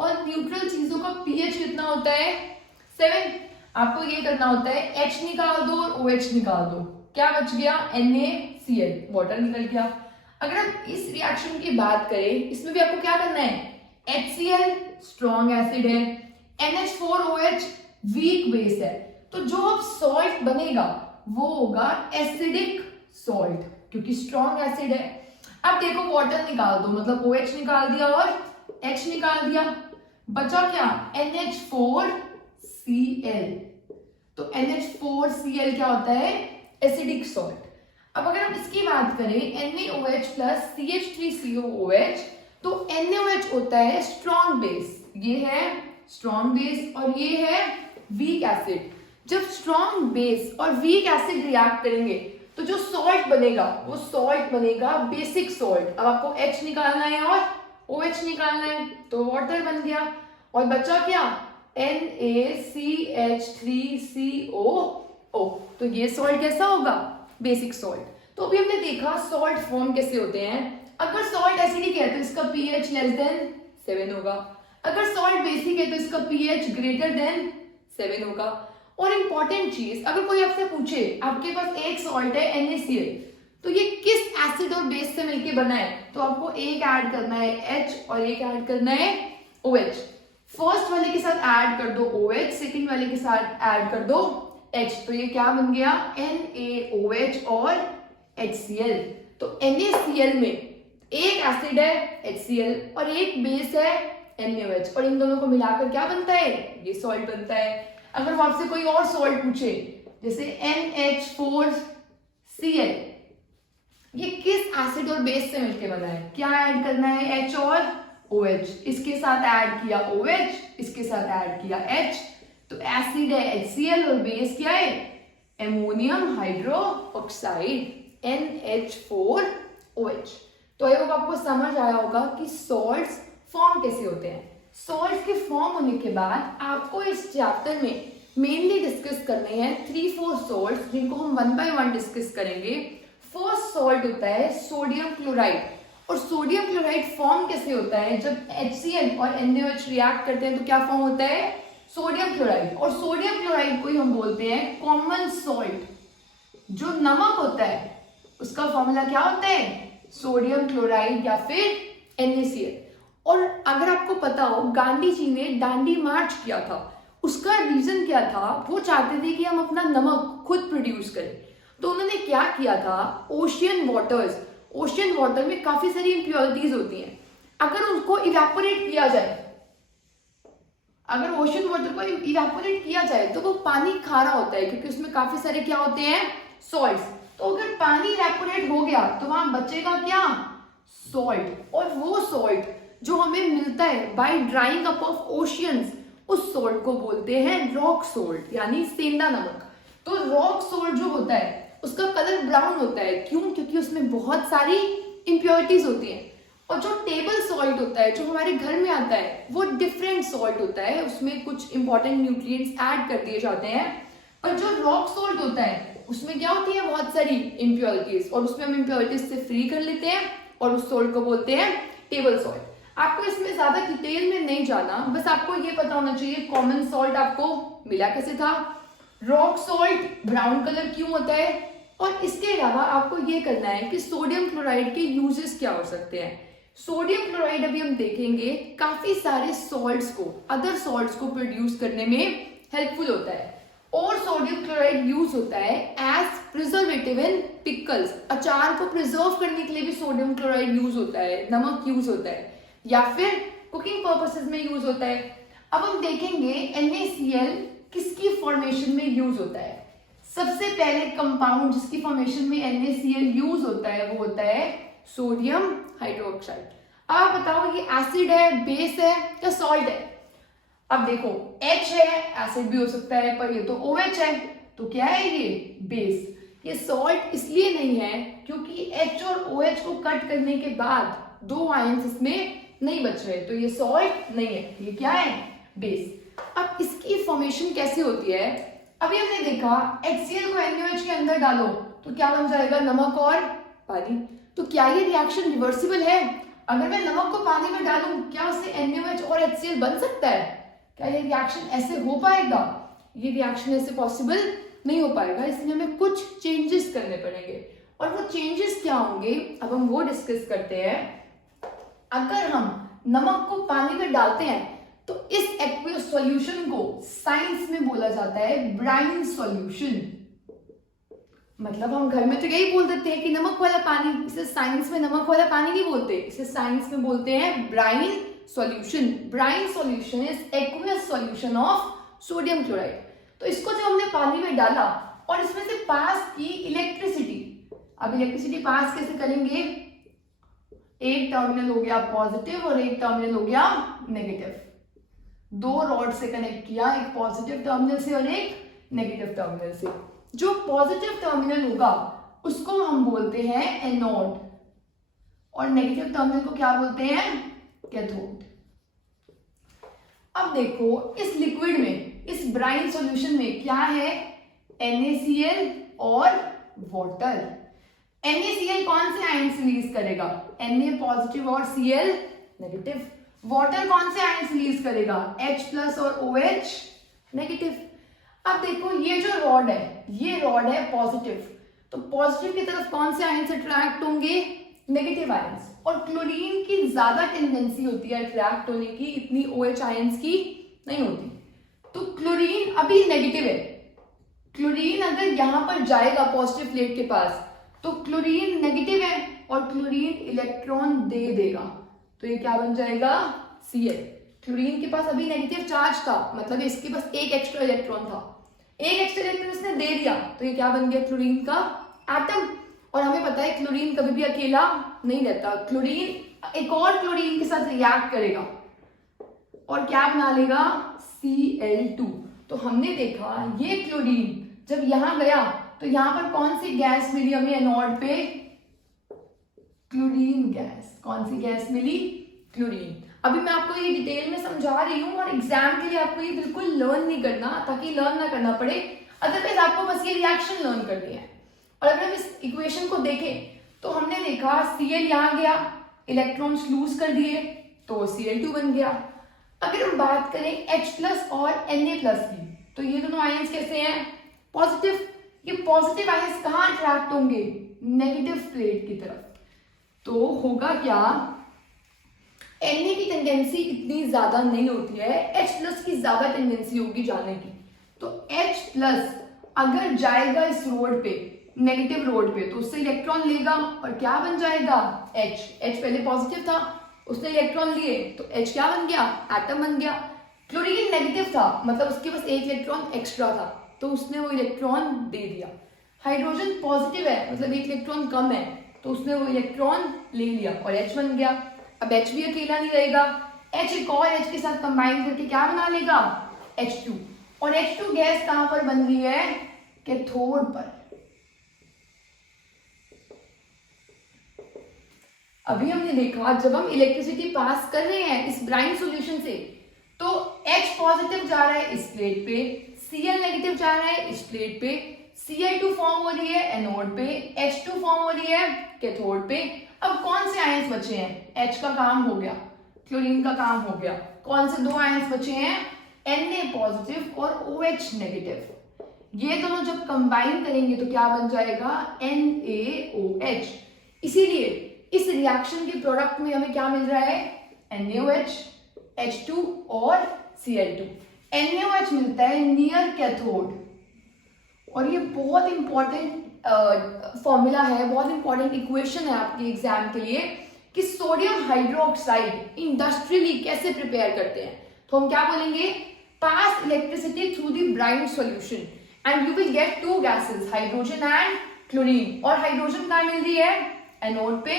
और न्यूट्रल चीजों का pH कितना होता है, 7। आपको ये करना होता है H निकाल दो और OH निकाल दो, क्या बच गया, NaCl, वाटर निकल गया। अगर हम इस रिएक्शन की बात करें, इसमें भी आपको क्या करना है, HCl स्ट्रॉन्ग एसिड है, NH4OH वीक बेस है, तो जो अब सॉल्ट बनेगा वो होगा एसिडिक सॉल्ट, क्योंकि स्ट्रॉन्ग एसिड है। अब देखो वाटर निकाल दो, मतलब OH निकाल दिया और H निकाल दिया, बचा क्या, NH4Cl। तो NH4Cl क्या होता है, एसिडिक सॉल्ट। अब अगर हम इसकी बात करें NaOH plus CH3COOH, तो NaOH होता है स्ट्रॉन्ग बेस, ये है स्ट्रॉन्ग बेस और ये है वीक एसिड। जब स्ट्रॉन्ग बेस और वीक एसिड रिएक्ट करेंगे तो जो सॉल्ट बनेगा वो सॉल्ट बनेगा बेसिक सॉल्ट। अब आपको H निकालना है और OH निकालना है, तो वाटर बन गया और बचा क्या, NaCH3COO, तो ये सॉल्ट कैसा होगा, बेसिक सॉल्ट। तो अभी हमने देखा सॉल्ट फॉर्म कैसे होते हैं। अगर सॉल्ट एसिडिक है तो इसका pH लेस देन 7 होगा, अगर सॉल्ट बेसिक है तो इसका pH ग्रेटर देन 7 होगा। और इंपॉर्टेंट चीज, अगर कोई आपसे पूछे आपके पास एक सॉल्ट है NaCl, तो ये किस एसिड और बेस से मिलके बना है, तो आपको एक ऐड करना है H और एक ऐड करना है OH। फर्स्ट वाले के साथ ऐड कर दो OH, सेकंड वाले के साथ ऐड कर दो H, तो ये क्या बन गया, NaOH और HCl। तो NaCl में एक एसिड है HCl और एक बेस है NaOH, और इन दोनों को मिलाकर क्या बनता है, ये सॉल्ट बनता है। अगर वो आपसे कोई और सॉल्ट पूछे जैसे NH4Cl, ये किस एसिड और बेस से मिलके बना है, क्या ऐड करना है, H और OH, इसके साथ ऐड किया OH, इसके साथ ऐड किया H, तो एसिड है HCl और बेस क्या है, एमोनियम हाइड्रोक्साइड NH4OH। तो आई होप आपको समझ आया होगा कि सॉल्ट्स फॉर्म कैसे होते हैं। सॉल्ट्स के फॉर्म होने के बाद आपको इस चैप्टर में मेनली डिस्कस करने हैं 3-4 सॉल्ट्स, जिनको हम 1 by 1 डिस्कस करेंगे। फर्स्ट सॉल्ट होता है सोडियम क्लोराइड, और सोडियम क्लोराइड फॉर्म कैसे होता है, जब HCl और NaOH रिएक्ट करते हैं तो क्या फॉर्म होता है, सोडियम क्लोराइड। और सोडियम क्लोराइड को ही हम बोलते हैं कॉमन सॉल्ट। जो नमक होता है उसका फॉर्मूला क्या होता है, सोडियम क्लोराइड या फिर NaCl। और अगर आपको पता हो, गांधी जी ने दांडी मार्च किया था, उसका रीजन क्या था, वो चाहते थे कि हम अपना नमक खुद प्रोड्यूस करें। तो उन्होंने क्या किया था, ओशियन वाटर में काफी सारी इम्प्योरिटीज होती हैं, अगर उनको इवेपोरेट किया जाए, अगर ओशियन वाटर को इवेपोरेट किया जाए तो वो पानी खारा होता है, क्योंकि उसमें काफी सारे क्या होते हैं, सॉल्ट्स। तो अगर पानी इवेपोरेट हो गया तो वहां बचेगा क्या, सॉल्ट। और वो सॉल्ट जो हमें मिलता है by drying up of oceans, उस सॉल्ट को बोलते हैं रॉक सॉल्ट यानी सेंधा नमक। तो रॉक सॉल्ट जो होता है उसका कलर ब्राउन होता है, क्यों? क्योंकि उसमें बहुत सारी इम्प्योरिटीज होती हैं। और जो टेबल सॉल्ट होता है जो हमारे घर में आता है वो डिफरेंट सॉल्ट होता है, उसमें कुछ इंपॉर्टेंट न्यूट्रिएंट्स ऐड कर दिए जाते हैं। पर जो रॉक सॉल्ट होता है उसमें क्या होती है, बहुत सारी इम्प्योरिटीज, और उसमें हम इम्प्योरिटीज से फ्री कर लेते हैं और उस सॉल्ट को बोलते हैं टेबल सॉल्ट। आपको इसमें ज्यादा डिटेल में नहीं जाना, बस आपको ये पता होना चाहिए कॉमन सॉल्ट आपको मिला कैसे था, रॉक सॉल्ट ब्राउन कलर क्यों होता है, और इसके अलावा आपको ये करना है कि सोडियम क्लोराइड के यूजेस क्या हो सकते हैं। सोडियम क्लोराइड अभी हम देखेंगे काफी सारे सॉल्ट्स को, अदर सॉल्ट्स को प्रोड्यूस करने में हेल्पफुल होता है। और सोडियम क्लोराइड यूज होता है एज प्रिजर्वेटिव इन पिकल्स, अचार को प्रिजर्व करने के लिए भी सोडियम क्लोराइड यूज होता है, नमक यूज होता है, या फिर कुकिंग पर्पसेस में यूज होता है। अब हम देखेंगे NaCl किसकी फॉर्मेशन में यूज होता है। सबसे पहले कंपाउंड जिसकी फॉर्मेशन में NaCl यूज होता है वो होता है सोडियम हाइड्रोक्साइड। अब बताओ ये एसिड है, बेस है या सॉल्ट है? अब देखो H है, एसिड भी हो सकता है, पर ये तो OH है, तो क्या है ये बेस। ये सॉल्ट इसलिए नहीं है क्योंकि H और OH को कट करने के बाद 2 आयंस इसमें नहीं बच रहे, तो ये सॉल्ट नहीं है, ये क्या है बेस। अब इसकी फॉर्मेशन कैसे होती है, अभी हमने देखा HCl को NaOH के अंदर डालो तो क्या बन जाएगा, नमक और पानी। तो क्या ये रिएक्शन रिवर्सिबल है? अगर मैं नमक को पानी में डालूं क्या उससे NaOH और HCl बन सकता है? क्या ये रिएक्शन ऐसे हो पाएगा? ये रिएक्शन ऐसे पॉसिबल नहीं हो पाएगा, इसलिए हमें कुछ चेंजेस करने पड़ेंगे। और वो चेंजेस क्या होंगे अब हम वो डिस्कस करते हैं। अगर हम नमक को पानी में डालते हैं तो इस एक्वियस सॉल्यूशन को साइंस में बोला जाता है ब्राइन सॉल्यूशन। मतलब हम घर में तो यही बोल देते हैं कि नमक वाला पानी, इसे साइंस में नमक वाला पानी नहीं बोलते, इसे साइंस में बोलते हैं brine solution. Brine solution is aqueous solution of sodium chloride. तो इसको जब हमने पानी में डाला और इसमें से पास की इलेक्ट्रिसिटी, अब इलेक्ट्रिसिटी पास कैसे करेंगे, एक टर्मिनल हो गया पॉजिटिव और एक टर्मिनल हो गया नेगेटिव, 2 रॉड से कनेक्ट किया, एक पॉजिटिव टर्मिनल से और एक नेगेटिव टर्मिनल से। जो पॉजिटिव टर्मिनल होगा उसको हम बोलते हैं एनोड और नेगेटिव टर्मिनल को क्या बोलते हैं, कैथोड। अब देखो इस लिक्विड में, इस ब्राइन सॉल्यूशन में क्या है, NaCl और वाटर। NaCl कौन से आयंस रिलीज करेगा, Na पॉजिटिव और Cl नेगेटिव। वाटर कौन से आयंस रिलीज करेगा, H+ और OH नेगेटिव। अब देखो ये जो रॉड है, ये रॉड है पॉजिटिव, तो पॉजिटिव की तरफ कौन से आयंस अट्रैक्ट होंगे, नेगेटिव आयंस। और क्लोरीन की ज्यादा टेंडेंसी होती है अट्रैक्ट होने की, इतनी OH आयंस की नहीं होती। तो क्लोरीन अभी नेगेटिव है, क्लोरीन अगर यहां पर जाएगा पॉजिटिव प्लेट के पास तो क्लोरीन नेगेटिव है और क्लोरीन इलेक्ट्रॉन दे देगा, तो ये क्या बन जाएगा, Cl। क्लोरीन के पास अभी नेगेटिव चार्ज था, मतलब इसके पास एक एक्स्ट्रा इलेक्ट्रॉन था, एक एक्स्ट्रा इलेक्ट्रॉन इसने दे दिया, तो ये क्या बन गया, क्लोरीन का एटम। और हमें पता है क्लोरीन कभी भी अकेला नहीं रहता, क्लोरीन एक और क्लोरीन के साथ रिएक्ट करेगा और क्या बना लेगा, Cl2। तो हमने देखा ये क्लोरीन जब यहां गया तो यहां पर कौन सी गैस मिली हमें एनोड पे, क्लोरीन गैस। कौन सी गैस मिली, क्लोरीन। अभी मैं आपको ये डिटेल में समझा रही हूँ और एग्जाम के लिए आपको ये बिल्कुल लर्न नहीं करना, ताकि लर्न ना करना पड़े, अदरवाइज आपको बस ये रिएक्शन लर्न करनी है। और अगर हम इस इक्वेशन को देखें तो हमने देखा Cl यहाँ गया, इलेक्ट्रॉन्स लूज कर दिए तो Cl2 बन गया। अगर हम बात करें H+ और Na+ की, तो ये दोनों आयंस कैसे हैं, पॉजिटिव। ये पॉजिटिव आयंस कहाँ अट्रैक्ट होंगे, नेगेटिव प्लेट की तरफ। तो होगा क्या, Na की टेंडेंसी इतनी ज्यादा नहीं होती है, H+ की ज्यादा टेंडेंसी होगी जाने की। तो H+ अगर जाएगा इस रोड पे, नेगेटिव रोड पे, तो उससे इलेक्ट्रॉन लेगा और क्या बन जाएगा, H। H पहले पॉजिटिव था, उसने इलेक्ट्रॉन लिए तो H क्या बन गया, एटम बन गया। क्लोरीन नेगेटिव था, मतलब उसके पास एक इलेक्ट्रॉन एक्स्ट्रा था, तो उसने वो इलेक्ट्रॉन दे दिया। हाइड्रोजन पॉजिटिव है, मतलब एक इलेक्ट्रॉन कम है, तो उसने वो इलेक्ट्रॉन ले लिया और H बन गया। अब H भी अकेला नहीं रहेगा, H एक और H के साथ कंबाइन करके क्या बना लेगा, H2, और H2 गैस कहां पर बन रही है, कैथोड पर। अभी हमने देखा जब हम इलेक्ट्रिसिटी पास कर रहे हैं इस ब्राइन सॉल्यूशन से, तो H पॉजिटिव जा रहा है इस प्लेट पे, Cl नेगेटिव जा रहा है इस प्लेट पे, Cl2 फॉर्म हो रही है एनोड पे, H2 फॉर्म हो रही है कैथोड पे। अब कौन से आयंस बचे हैं, H का काम हो गया, क्लोरीन का काम हो गया, कौन से दो आयंस बचे हैं, Na पॉजिटिव और OH नेगेटिव। ये दोनों जब कंबाइन करेंगे तो क्या बन जाएगा, NaOH। इसीलिए इस रिएक्शन के प्रोडक्ट में हमें क्या मिल रहा है, NaOH, H2 और Cl2। NaOH मिलता है नियर कैथोड, और ये बहुत इंपॉर्टेंट फॉर्मूला है, बहुत इंपॉर्टेंट इक्वेशन है आपके एग्जाम के लिए कि सोडियम हाइड्रोक्साइड इंडस्ट्रियली कैसे प्रिपेयर करते हैं। तो हम क्या बोलेंगे, pass electricity through the brine solution and you will get two gases, hydrogen and chlorine. और हाइड्रोजन कहाँ मिल रही है, एनोड पे,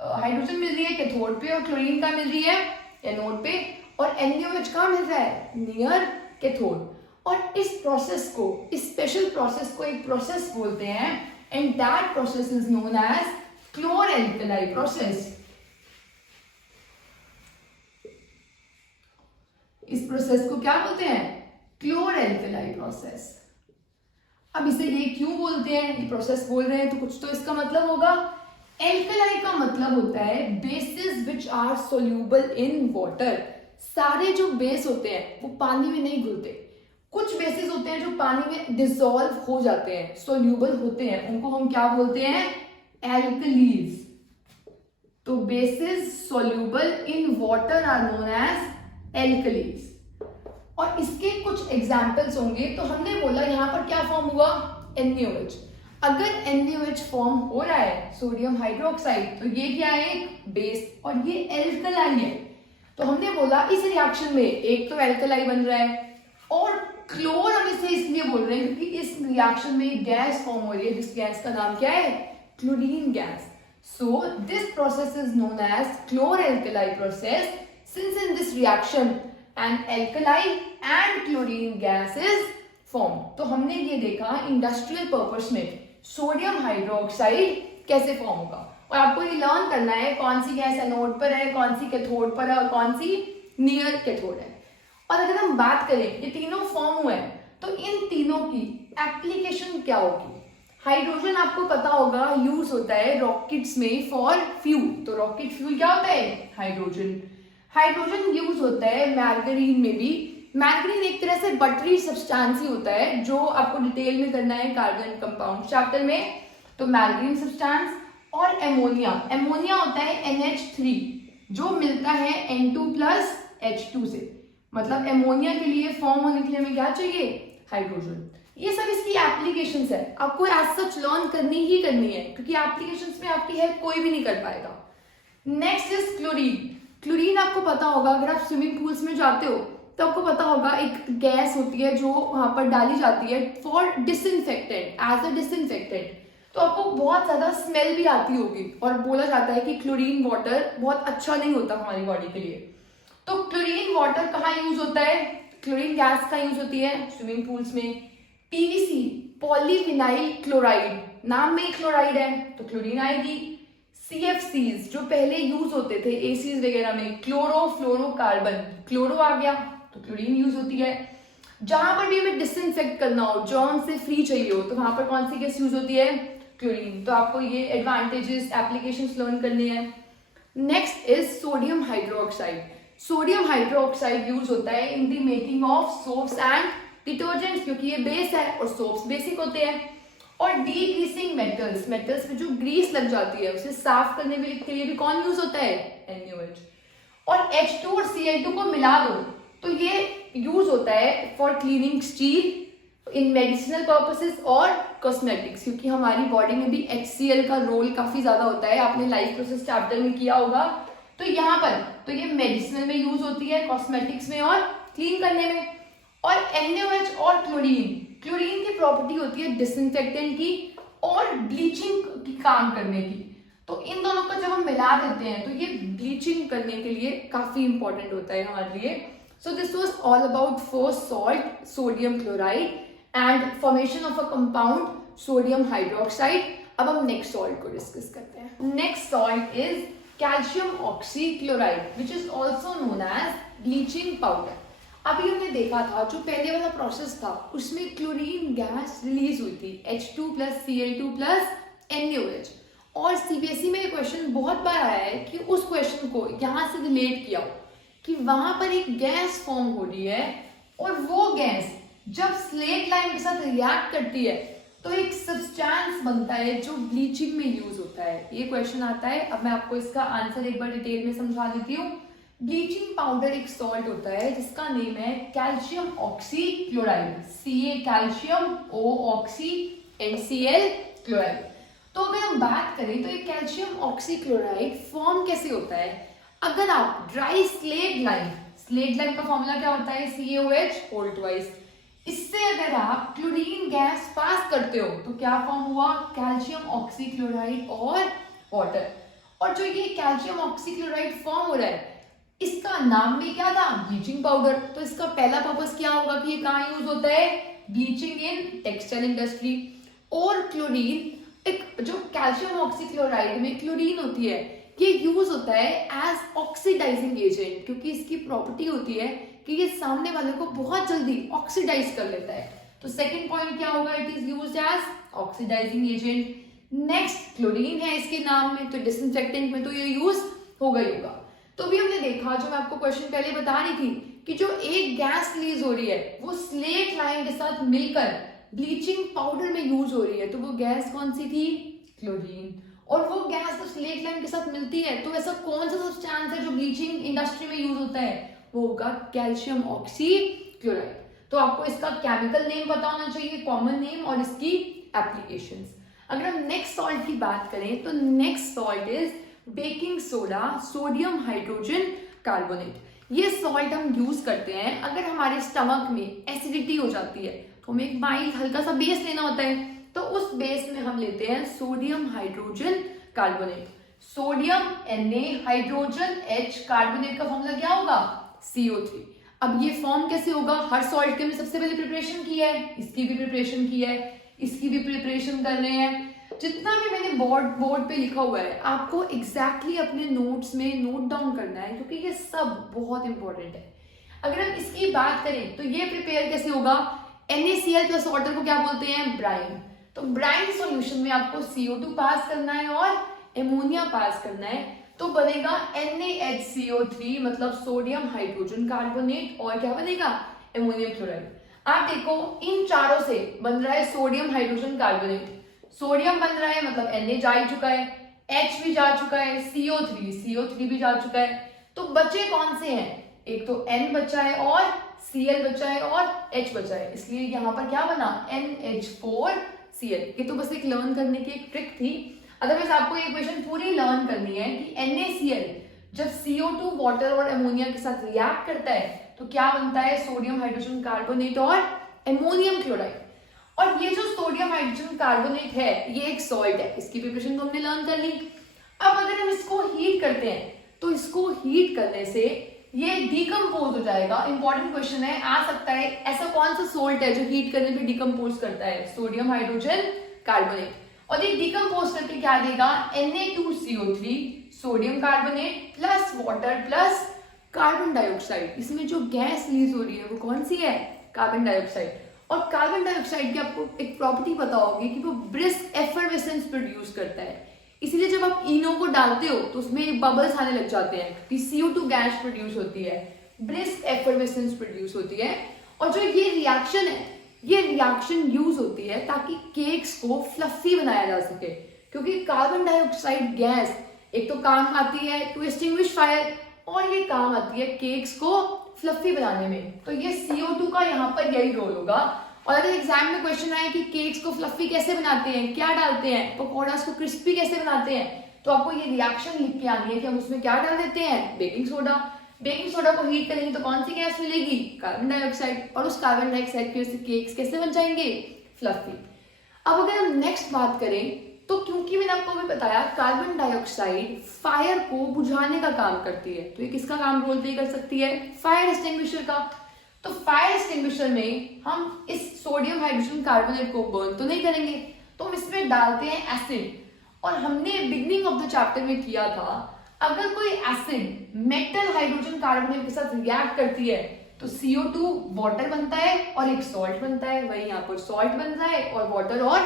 हाइड्रोजन मिल रही है कैथोड पे, और क्लोरीन कहाँ मिल रही है, एनोड पे, और NaOH कहाँ मिल रहा है, नियर कैथोड। और इस प्रोसेस को, इस स्पेशल प्रोसेस को एक प्रोसेस बोलते हैं, and that process is known as chlor alkali process. इस प्रोसेस को क्या बोलते हैं, क्लोर-एल्कली प्रोसेस। अब इसे ये क्यों बोलते हैं, ये प्रोसेस बोल रहे हैं तो कुछ तो इसका मतलब होगा। एल्कली का मतलब होता है bases which are soluble in water. सारे जो बेस होते हैं वो पानी में नहीं घुलते, कुछ बेसिस होते हैं जो पानी में डिसॉल्व हो जाते हैं, सोल्यूबल होते हैं, उनको हम क्या बोलते हैं, एल्कलीज। तो bases soluble in water are known as alkalis. और इसके कुछ एग्जाम्पल्स होंगे। तो हमने बोला यहाँ पर क्या फॉर्म हुआ, NaOH। अगर NaOH फॉर्म हो रहा है सोडियम हाइड्रोक्साइड, तो ये क्या है, एक बेस, और ये एल्कलाई है। तो हमने बोला इस रिएक्शन में एक तो एल्कलाई बन रहा है, और क्लोर हम इसे इसलिए बोल रहे हैं क्योंकि इस रिएक्शन में गैस फॉर्म हो रही है, जिस गैस का नाम क्या है, chlorine gas. So this process is known as chlor alkali process, since in this reaction an alkali and chlorine gas is form. तो हमने ये देखा इंडस्ट्रियल पर्पस में सोडियम हाइड्रोक्साइड कैसे फॉर्म होगा, और आपको ये लर्न करना है कौन सी गैस एनोड पर है, कौन सी कैथोड पर है, और कौन सी नियर कैथोड है। और अगर हम बात करें ये तीनों फॉर्म हुए हैं, तो इन तीनों की एप्लीकेशन क्या होगी। हाइड्रोजन आपको पता होगा यूज होता है रॉकेट्स में फॉर फ्यूल। तो रॉकेट फ्यूल क्या होता है, हाइड्रोजन। हाइड्रोजन यूज होता है मैर्गरीन में भी। मैर्गरीन एक तरह से बटरी सब्सटेंस ही होता है, जो आपको डिटेल में करना है कार्बन कंपाउंड चैप्टर में। तो मैर्गरीन सब्सटेंस, और एमोनिया। एमोनिया होता है NH3 जो मिलता है N2+H2 से। मतलब एमोनिया के लिए फॉर्म होने के लिए हमें क्या चाहिए, हाइड्रोजन। ये सब इसकी एप्लीकेशंस है, आपको एज सच लर्न करनी ही करनी है, क्योंकि एप्लीकेशंस में आपकी हेल्प कोई भी नहीं कर पाएगा। Next is chlorine. क्लोरीन आपको पता होगा, अगर आप स्विमिंग पूल्स में जाते हो तो आपको पता होगा एक गैस होती है जो वहां पर डाली जाती है for disinfectant, as a disinfectant. तो आपको बहुत ज्यादा स्मेल भी आती होगी, और बोला जाता है कि क्लोरीन वाटर बहुत अच्छा नहीं होता हमारी बॉडी के लिए। तो क्लोरीन वाटर कहाँ यूज होता है, क्लोरीन गैस का यूज होती है स्विमिंग पूल्स में। PVC, पॉलीविनाइल क्लोराइड, नाम में ही क्लोराइड है तो क्लोरीन आएगी। CFCs जो पहले यूज होते थे एसीज वगैरह में, क्लोरोफ्लोरोकार्बन, क्लोरो आ गया तो क्लोरीन यूज होती है। जहां पर भी हमें डिसइंफेक्ट करना हो, जर्म से फ्री चाहिए हो, तो वहां पर कौन सी गैस यूज होती है, क्लोरीन। तो आपको ये एडवांटेजेस, एप्लीकेशंस लर्न करने हैं। Next is sodium hydroxide. Sodium hydroxide use होता है in the making of soaps and detergents, क्योंकि ये बेस है और सोप्स बेसिक होते हैं। और डीग्रीसिंग मेटल्स, मेटल्स में जो ग्रीस लग जाती है उसे साफ करने के लिए भी कौन यूज होता है, NaOH। और H2 और Cl2 को मिला दो तो ये यूज होता है for cleaning steel, in medicinal purposes और कॉस्मेटिक्स, क्योंकि हमारी बॉडी में भी HCl का रोल काफी ज्यादा होता है, आपने लाइफ प्रोसेस चैप्टर में किया होगा। तो यहाँ पर तो ये मेडिसिनल में यूज होती है, कॉस्मेटिक्स में और क्लीन करने में। और NaOH और क्लोरीन, क्लोरीन की प्रॉपर्टी होती है डिसइंफेक्टेंट की और ब्लीचिंग की काम करने की। तो इन दोनों को जब हम मिला देते हैं तो ये ब्लीचिंग करने के लिए काफी इंपॉर्टेंट होता है हमारे लिए. So this was all about first salt sodium chloride and formation of a compound sodium hydroxide. अब हम नेक्स्ट सॉल्ट को डिस्कस करते हैं. Next salt is calcium oxychloride which is also known as bleaching powder. अभी हमने देखा था जो पहले वाला प्रोसेस था उसमें क्लोरीन गैस रिलीज हुई थी H2 + Cl2 + NaOH. और सीबीएसई में ये क्वेश्चन बहुत बार आया है कि उस क्वेश्चन को यहाँ से रिलेट किया हो कि वहां पर एक गैस फॉर्म हो रही है और वो गैस जब स्लेट लाइम के साथ रिएक्ट करती है तो एक सब्सटेंस बनता है जो ब्लीचिंग में यूज होता है. ये क्वेश्चन आता है. अब मैं आपको इसका आंसर एक बार डिटेल में समझा देती हूँ. ब्लीचिंग पाउडर एक सॉल्ट होता है जिसका नेम है calcium oxychloride. Ca calcium, O oxy, NCl chloride. तो अगर हम बात करें तो ये कैल्शियम ऑक्सीक्लोराइड फॉर्म कैसे होता है. अगर आप ड्राई स्लेट लाइम का फॉर्मूला क्या होता है CaOH होल ट्वाइस. इससे अगर आप क्लोरीन गैस पास करते हो तो क्या फॉर्म हुआ कैल्शियम ऑक्सीक्लोराइड और वाटर. और जो ये कैल्शियम ऑक्सीक्लोराइड फॉर्म हो रहा है इसका नाम भी क्या था ब्लीचिंग पाउडर. तो इसका पहला पर्पस क्या होगा कि ये कहाँ यूज होता है ब्लीचिंग इन टेक्सटाइल इंडस्ट्री. और क्लोरीन एक जो कैल्शियम ऑक्सीक्लोराइड में क्लोरीन होती है ये यूज होता है एज ऑक्सीडाइजिंग एजेंट क्योंकि इसकी प्रॉपर्टी होती है कि ये सामने वाले को बहुत जल्दी ऑक्सीडाइज कर लेता है. तो सेकंड पॉइंट क्या होगा it is used as oxidizing agent. Next chlorine है इसके नाम में तो डिसइंफेक्टेंट में तो ये यूज होगा ही होगा. तो भी हमने देखा जो मैं आपको क्वेश्चन पहले बता रही थी कि जो एक गैस रिलीज हो रही है वो स्लेट लाइम के साथ मिलकर ब्लीचिंग पाउडर में यूज हो रही है. तो वो गैस कौन सी थी क्लोरीन. और वो गैस जब स्लेट लाइम के साथ मिलती है तो ऐसा कौन सा सब्सटेंस है जो ब्लीचिंग इंडस्ट्री में यूज होता है वो होगा कैल्शियम ऑक्सीक्लोराइड. तो आपको इसका केमिकल नेम पता होना चाहिए कॉमन नेम और इसकी एप्लीकेशंस. अगर हम नेक्स्ट सॉल्ट की बात करें तो next salt is baking soda sodium hydrogen carbonate. ये सॉल्ट हम यूज करते हैं अगर हमारे स्टमक में एसिडिटी हो जाती है तो हमें एक माइल्ड हल्का सा बेस लेना होता है. तो उस बेस में हम लेते हैं sodium hydrogen carbonate. Sodium Na hydrogen H carbonate का फॉर्मूला क्या होगा CO3. अब ये फॉर्म कैसे होगा हर सॉल्ट के में सबसे पहले प्रिपरेशन की है इसकी भी प्रिपरेशन की है इसकी भी प्रिपरेशन कर रहे हैं. जितना भी मैंने बोर्ड पे लिखा हुआ है आपको एग्जैक्टली अपने नोट्स में नोट डाउन करना है क्योंकि ये सब बहुत इंपॉर्टेंट है. अगर हम इसकी बात करें तो ये प्रिपेयर कैसे होगा NaCl प्लस वाटर को क्या बोलते हैं ब्राइन. तो ब्राइन सॉल्यूशन में आपको CO2 पास करना है और एमोनिया पास करना है तो बनेगा NaHCO3 मतलब सोडियम हाइड्रोजन कार्बोनेट और क्या बनेगा एमोनियम क्लोराइड. आप देखो इन चारों से बन रहा है सोडियम हाइड्रोजन कार्बोनेट. सोडियम बन रहा है मतलब Na जा ही चुका है H भी जा चुका है CO3 भी जा चुका है. तो बचे कौन से हैं एक तो N बचा है और Cl बचा है और H बचा है इसलिए यहाँ पर क्या बना NH4Cl. ये तो बस एक लर्न करने की एक ट्रिक थी. अदरवाइज आपको ये इक्वेशन पूरी लर्न करनी है कि NaCl जब CO2 वाटर और अमोनिया के साथ रिएक्ट करता है तो क्या बनता है सोडियम हाइड्रोजन कार्बोनेट और एमोनियम क्लोराइड. और ये जो सोडियम हाइड्रोजन कार्बोनेट है ये एक सॉल्ट है इसकी प्रिपरेशन को हमने लर्न कर ली. अब अगर हम इसको हीट करते हैं तो इसको हीट करने से ये डिकम्पोज हो जाएगा. इंपॉर्टेंट क्वेश्चन है आ सकता है ऐसा कौन सा सोल्ट है जो हीट करने पे डिकम्पोज करता है सोडियम हाइड्रोजन कार्बोनेट. और ये डिकम्पोज करके क्या देगा Na2CO3 sodium carbonate plus water plus carbon dioxide. इसमें जो गैस रिलीज हो रही है वो कौन सी है कार्बन डाइऑक्साइड. और कार्बन डाइऑक्साइड की आपको एक प्रॉपर्टी पता होगी कि वो ब्रिस्क एफर्वेसेंस प्रोड्यूस करता है. इसलिए जब आप इनो को डालते हो तो उसमें बबल्स आने लग जाते हैं क्योंकि CO2 गैस प्रोड्यूस होती है ब्रिस्क एफर्वेसेंस प्रोड्यूस होती है. और जो ये रिएक्शन है ये रिएक्शन यूज होती है ताकि केक्स को फ्लफी बनाया जा सके क्योंकि कार्बन डाइऑक्साइड गैस एक तो काम आती है टू एक्सटिंग्विश फायर और ये काम आती है केक्स को फ्लफी बनाने में. तो ये CO2 का यहाँ पर यही रोल होगा. और अगर एग्जाम में क्वेश्चन आए कि केक्स को फ्लफी कैसे बनाते हैं क्या डालते हैं पकौड़ास को क्रिस्पी कैसे बनाते हैं तो आपको ये रिएक्शन लिख के आनी है कि हम उसमें क्या डाल देते हैं बेकिंग सोडा. बेकिंग सोडा को हीट करेंगे तो कौन सी गैस मिलेगी कार्बन डाइऑक्साइड. और उस कार्बन डाइऑक्साइड की वजह से केक्स कैसे बन जाएंगे फ्लफी. अब अगर हम नेक्स्ट बात करें तो क्योंकि मैंने आपको अभी बताया कार्बन डाइऑक्साइड फायर को बुझाने का काम करती है, तो ये किसका काम रोल प्ले कर सकती है? फायर एक्सटिंग्विशर का। तो फायर एक्सटिंग्विशर में हम इस सोडियम हाइड्रोजन कार्बोनेट को बर्न तो नहीं करेंगे, तो हम इसमें डालते हैं एसिड। और हमने बिगनिंग ऑफ द चैप्टर में किया था, अगर कोई एसिड मेटल हाइड्रोजन कार्बोनेट के साथ रिएक्ट करती है तो CO2 वाटर बनता है और एक सॉल्ट बनता है। वही यहाँ पर सॉल्ट बन रहा है और वाटर और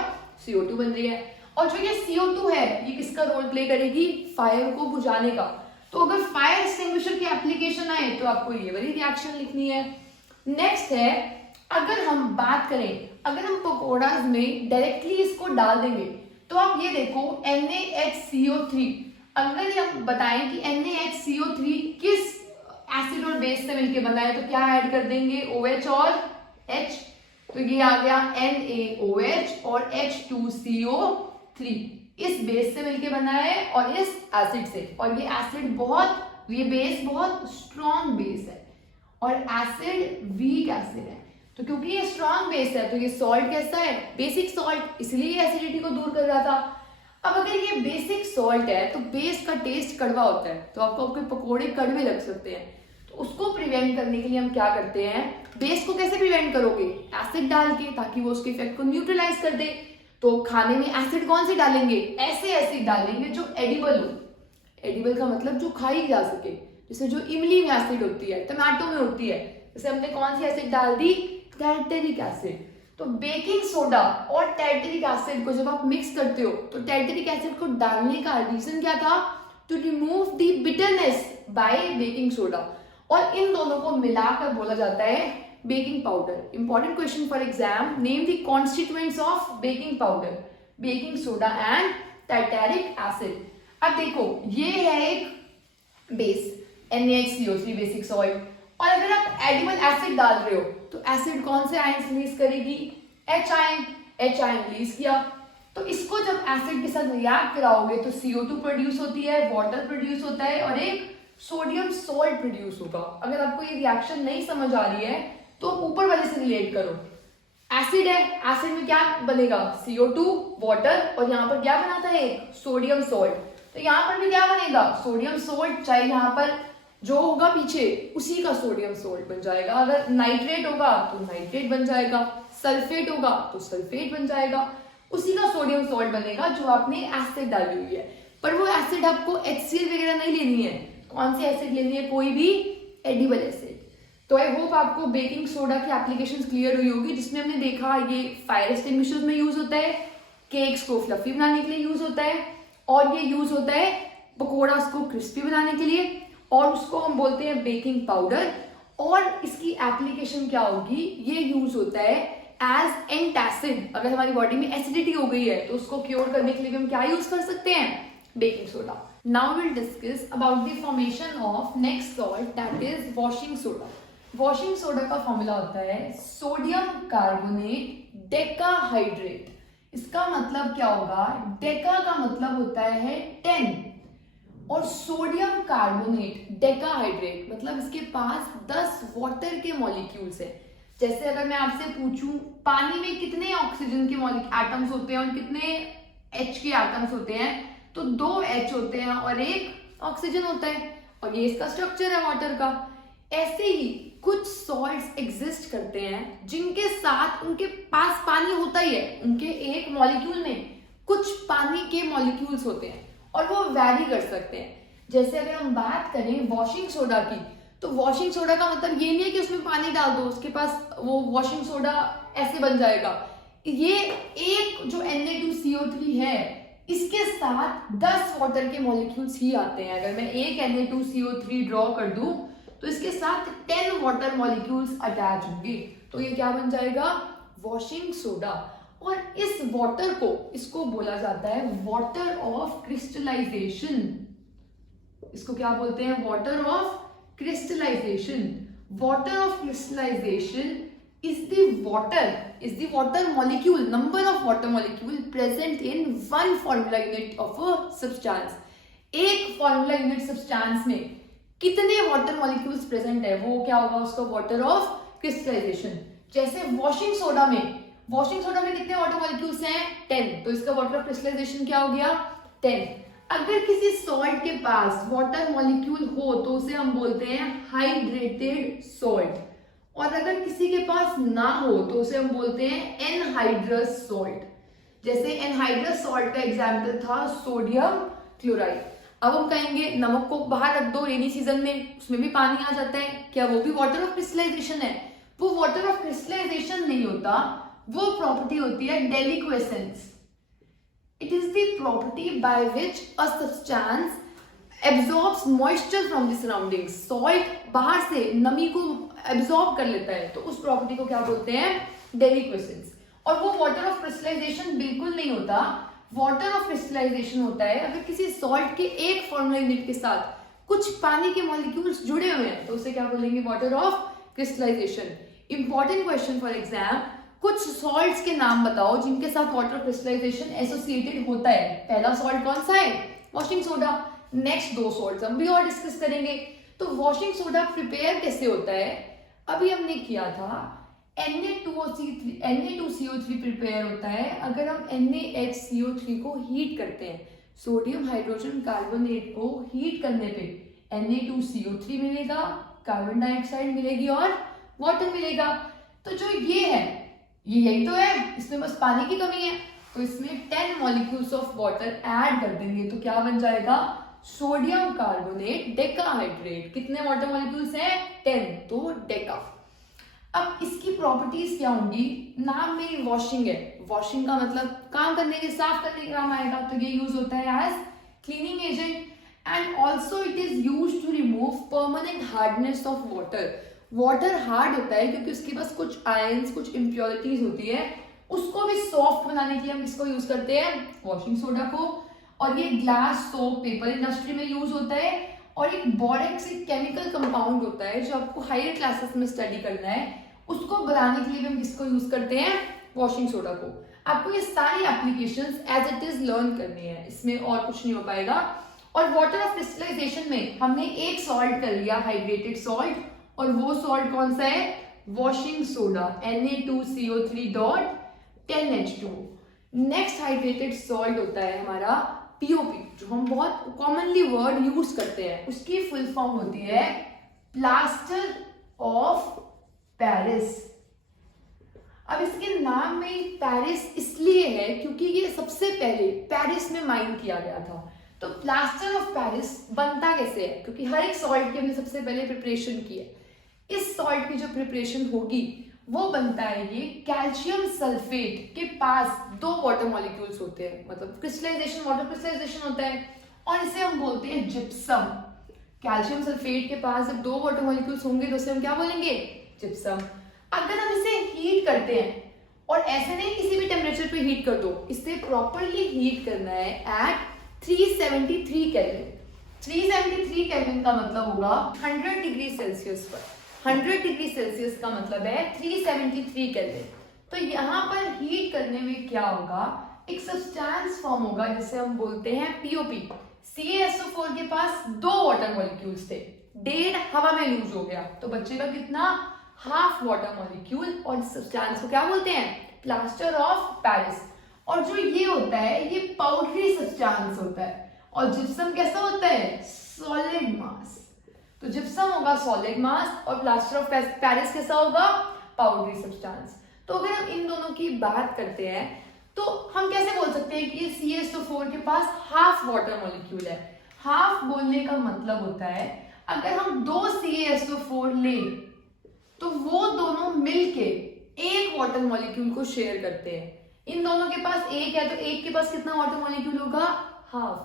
CO2 बन रही है। और जो ये CO2 है ये किसका रोल प्ले करेगी? फायर को बुझाने का। तो अगर फायर एक्सटिंग्विशर की एप्लीकेशन आए तो आपको ये वाली रिएक्शन लिखनी है। नेक्स्ट है, अगर हम बात करें, अगर हम पकौड़ाज में डायरेक्टली इसको डाल देंगे तो आप ये देखो NaHCO3, अगर हम बताएं कि NaHCO3 किस एसिड और बेस से मिलकर बना है तो क्या ऐड कर देंगे? OH और H। तो ये आ गया NaOH और H2CO3, इस बेस से मिलकर बना है और इस एसिड से। और ये एसिड ये बेस बहुत स्ट्रॉन्ग बेस है और एसिड वीक एसिड है। तो क्योंकि ये स्ट्रॉन्ग बेस है तो ये सॉल्ट कैसा है? बेसिक सॉल्ट, इसलिए एसिडिटी को दूर कर रहा था। अब अगर ये बेसिक सॉल्ट है तो बेस का टेस्ट कड़वा होता है, तो आपको आपके पकोड़े कड़वे लग सकते हैं। तो उसको प्रिवेंट करने के लिए हम क्या करते हैं? बेस को कैसे प्रिवेंट करोगे? एसिड डाल के, ताकि वो उसके इफेक्ट को न्यूट्रलाइज कर दे। तो खाने में एसिड कौन से डालेंगे? ऐसे एसिड डालेंगे जो एडिबल हो। एडिबल का मतलब जो खाई जा सके, जैसे जो इमली में एसिड होती है, टमाटो में होती है। जैसे हमने कौन सी एसिड डाल दी? टैर्टरिक एसिड। तो बेकिंग सोडा और टैर्टरिक एसिड को जब आप मिक्स करते हो तो टैर्टरिक एसिड को डालने का रीजन क्या था? To remove the bitterness by baking soda. और इन दोनों को मिलाकर बोला जाता है baking powder. Important question for exam, name the constituents of baking powder, baking soda and tartaric acid. अब देखो ये है एक बेस NaHCO3 बेसिक सॉल्ट, और अगर आप एडिबल एसिड डाल रहे हो तो एसिड कौन से आयन रिलीज करेगी? H आयन रिलीज किया। तो इसको जब एसिड के साथ रिएक्ट कराओगे तो CO2 प्रोड्यूस होती है, वाटर प्रोड्यूस होता है और एक सोडियम सॉल्ट प्रोड्यूस होगा। अगर आपको ये रिएक्शन नहीं समझ आ रही है तो ऊपर वाले से रिलेट करो। एसिड है, एसिड में क्या बनेगा? CO2 वाटर, और यहाँ पर क्या बनाता है? एक सोडियम सॉल्ट। तो यहाँ पर भी क्या बनेगा? Sodium salt. चाहे यहाँ पर जो होगा पीछे उसी का सोडियम सॉल्ट बन जाएगा। अगर नाइट्रेट होगा तो नाइट्रेट बन जाएगा, सल्फेट होगा तो सल्फेट बन जाएगा, उसी का सोडियम सॉल्ट बनेगा जो आपने एसिड डाली हुई है। पर वो एसिड आपको HCl वगैरह नहीं लेनी है। कौन सी एसिड लेनी है? कोई भी एडिबल एसिड। तो आई होप आपको बेकिंग सोडा की एप्लीकेशंस क्लियर हुई होगी, जिसमें हमने देखा ये फायर एक्सटिंग्विशर्स में यूज होता है, केक्स को फ्लफी बनाने के लिए यूज होता है, और ये यूज होता है पकौड़ा को क्रिस्पी बनाने के लिए, और उसको हम बोलते हैं बेकिंग पाउडर। और इसकी एप्लीकेशन क्या होगी? ये यूज होता है एज एंटासिड। अगर हमारी बॉडी में एसिडिटी हो गई है तो उसको क्योर करने के लिए हम क्या यूज कर सकते हैं? Baking soda. Now will discuss about the formation of next salt, that is washing soda. Washing soda का फॉर्मूला होता है सोडियम कार्बोनेट डेकाहाइड्रेट। इसका मतलब क्या होगा? डेका का मतलब होता है 10 और सोडियम कार्बोनेट डेकाहाइड्रेट मतलब इसके पास 10 वाटर के मॉलिक्यूल्स है। जैसे अगर मैं आपसे पूछूं पानी में कितने ऑक्सीजन के एटम्स होते हैं और कितने H के एटम्स होते हैं, तो 2 H होते हैं और एक ऑक्सीजन होता है, और ये इसका स्ट्रक्चर है वाटर का। ऐसे ही कुछ सॉल्ट्स एग्जिस्ट करते हैं जिनके साथ उनके पास पानी होता ही है, उनके एक मॉलिक्यूल में कुछ पानी के मॉलिक्यूल्स होते हैं और वो वैरी कर सकते हैं। जैसे अगर हम बात करें वॉशिंग सोडा की, तो वॉशिंग सोडा का मतलब ये नहीं है कि उसमें पानी डाल दो उसके पास वो वॉशिंग सोडा ऐसे बन जाएगा। ये एक जो Na2CO3 है इसके साथ 10 वाटर के मॉलिक्यूल्स ही आते हैं। अगर मैं एक Na2CO3 ड्रॉ कर दूं तो इसके साथ 10 वाटर मॉलिक्यूल्स अटैच होंगे, तो ये क्या बन जाएगा? Washing soda. और इस वाटर को इसको बोला जाता है वाटर ऑफ क्रिस्टलाइजेशन। इसको क्या बोलते हैं? Water of crystallization. Water of crystallization is the water molecule, number of water molecule present in one formula unit of a substance। एक formula unit substance में कितने वाटर मॉलिक्यूल्स प्रेजेंट है वो क्या होगा? उसका वाटर ऑफ क्रिस्टलाइजेशन। जैसे वॉशिंग सोडा में वॉशिंग सोडा में कितने वाटर मॉलिक्यूल्स हैं? 10, तो इसका वाटर ऑफ क्रिस्टलाइजेशन क्या हो गया? 10। अगर किसी सॉल्ट के पास वाटर मॉलिक्यूल हो तो उसे हम बोलते हैं हाइड्रेटेड सॉल्ट, और अगर किसी के पास ना हो तो उसे हम बोलते हैं एनहाइड्रस सॉल्ट। जैसे एनहाइड्रस सॉल्ट का एग्जाम्पल था सोडियम क्लोराइड। अब हम कहेंगे नमक को बाहर रख दो रेनी सीजन में, उसमें भी पानी आ जाता है, क्या वो भी वाटर ऑफ क्रिस्टलाइजेशन है? वो वाटर ऑफ क्रिस्टलाइजेशन नहीं होता, वो प्रॉपर्टी होती है deliquescence. It is the property by which a substance absorbs moisture from the surroundings. Salt बाहर से नमी को एब्जॉर्ब कर लेता है, तो उस प्रॉपर्टी को क्या बोलते हैं? डेलिक्वेसेंस। और वो वाटर ऑफ क्रिस्टलाइजेशन बिल्कुल नहीं होता। वाटर ऑफ क्रिस्टलाइजेशन होता है अगर किसी सॉल्ट के एक फॉर्मूला यूनिट के साथ कुछ पानी के मॉलिक्यूल्स जुड़े हुए हैं, तो उसे क्या बोलेंगे? Water of crystallization. Important question for exam, कुछ सॉल्ट्स के नाम बताओ जिनके साथ वाटर क्रिस्टलाइजेशन एसोसिएटेड होता है। पहला सॉल्ट कौन सा है? Washing soda. नेक्स्ट दो सॉल्ट्स हम भी और डिस्कस करेंगे। तो वॉशिंग सोडा प्रिपेयर कैसे होता है? अभी हमने किया था Na2CO3 प्रिपेयर होता है अगर हम NaHCO3 को हीट करते हैं। सोडियम हाइड्रोजन कार्बोनेट को हीट करने पे Na2CO3 मिलेगा, कार्बन डाइऑक्साइड मिलेगी और वाटर मिलेगा। तो जो ये है ये यही तो है, इसमें बस पानी की कमी है, तो इसमें 10 मॉलिक्यूल्स ऑफ वाटर ऐड कर देंगे तो क्या बन जाएगा? Sodium carbonate decahydrate. कितने वाटर मॉलिक्यूल्स हैं? 10, तो डेका। अब इसकी प्रॉपर्टीज क्या होंगी? नाम में वॉशिंग है, वॉशिंग का मतलब काम करने के, साफ करने के काम आएगा, तो ये यूज होता है as cleaning agent. And also it is use to remove permanent hardness of water. Water hard होता है क्योंकि उसके पास कुछ आयंस, कुछ इम्प्योरिटीज होती है, उसको भी सॉफ्ट बनाने के लिए हम किसको यूज करते हैं? वॉशिंग सोडा को। और ये ग्लास, सोप, पेपर इंडस्ट्री में यूज होता है। और एक बोरेक्स एक केमिकल कंपाउंड होता है जो आपको हायर क्लासेस में स्टडी करना है, उसको बनाने के लिए भी हम किसको यूज करते हैं? वॉशिंग सोडा को। आपको ये सारी applications as it is learn करनी है, इसमें और कुछ नहीं हो पाएगा। और वाटर ऑफ क्रिस्टलाइजेशन में हमने एक सॉल्ट कर लिया, हाइड्रेटेड सॉल्ट, और वो सॉल्ट कौन सा है? Washing soda, Na2CO3.10H2। Next hydrated salt होता है हमारा POP, जो हम बहुत कॉमनली वर्ड यूज करते हैं। उसकी फुल फॉर्म होती है प्लास्टर ऑफ पेरिस। अब इसके नाम में पेरिस इसलिए है क्योंकि ये सबसे पहले पेरिस में माइन किया गया था। तो प्लास्टर ऑफ पेरिस बनता कैसे है? क्योंकि हर एक सॉल्ट की हमने सबसे पहले प्रिपरेशन की है। इस सॉल्ट की जो प्रिपरेशन होगी वो बनता है ये कैल्शियम सल्फेट के पास 2 वाटर मॉलिक्यूल्स होते हैं, मतलब क्रिस्टलाइजेशन, वाटर क्रिस्टलाइजेशन होता है, और इसे हम बोलते हैं जिप्सम। कैल्शियम सल्फेट के पास जब 2 वाटर मॉलिक्यूल्स होंगे तो उसे हम क्या बोलेंगे? जिप्सम। अगर हम इसे हीट करते हैं, और ऐसे नहीं किसी भी टेम्परेचर पे हीट कर दो, इसे प्रॉपरली हीट करना है एट 373 केल्विन। 373 केल्विन का मतलब होगा 100 डिग्री सेल्सियस पर। 100 डिग्री सेल्सियस का मतलब है 373 केल्विन। तो यहाँ पर हीट करने में क्या होगा? एक सब्सटेंस फॉर्म होगा जिसे हम बोलते हैं POP। CaSO4 के पास 2 वाटर मॉलिक्यूल्स थे, 1.5 हवा में लूज हो गया, तो बचेगा कितना? हाफ वाटर मॉलिक्यूल, और सब्सटेंस को क्या बोलते हैं? Plaster of Paris. और जो ये होता है ये पाउडरी सब्सटेंस होता है। और जिप्सम कैसा होता है? सॉलिड मास। तो जिप्सम होगा सॉलिड मास और प्लास्टर ऑफ पेरिस कैसा होगा? Powdery substance. तो अगर हम इन दोनों की बात करते हैं तो हम कैसे बोल सकते हैं कि CaSO4 के पास हाफ वाटर मॉलिक्यूल है? हाफ बोलने का मतलब होता है अगर हम 2 CaSO4 लें तो वो दोनों मिलके एक वाटर मॉलिक्यूल को शेयर करते हैं। इन दोनों के पास एक है तो एक के पास कितना वाटर मॉलिक्यूल होगा? हाफ,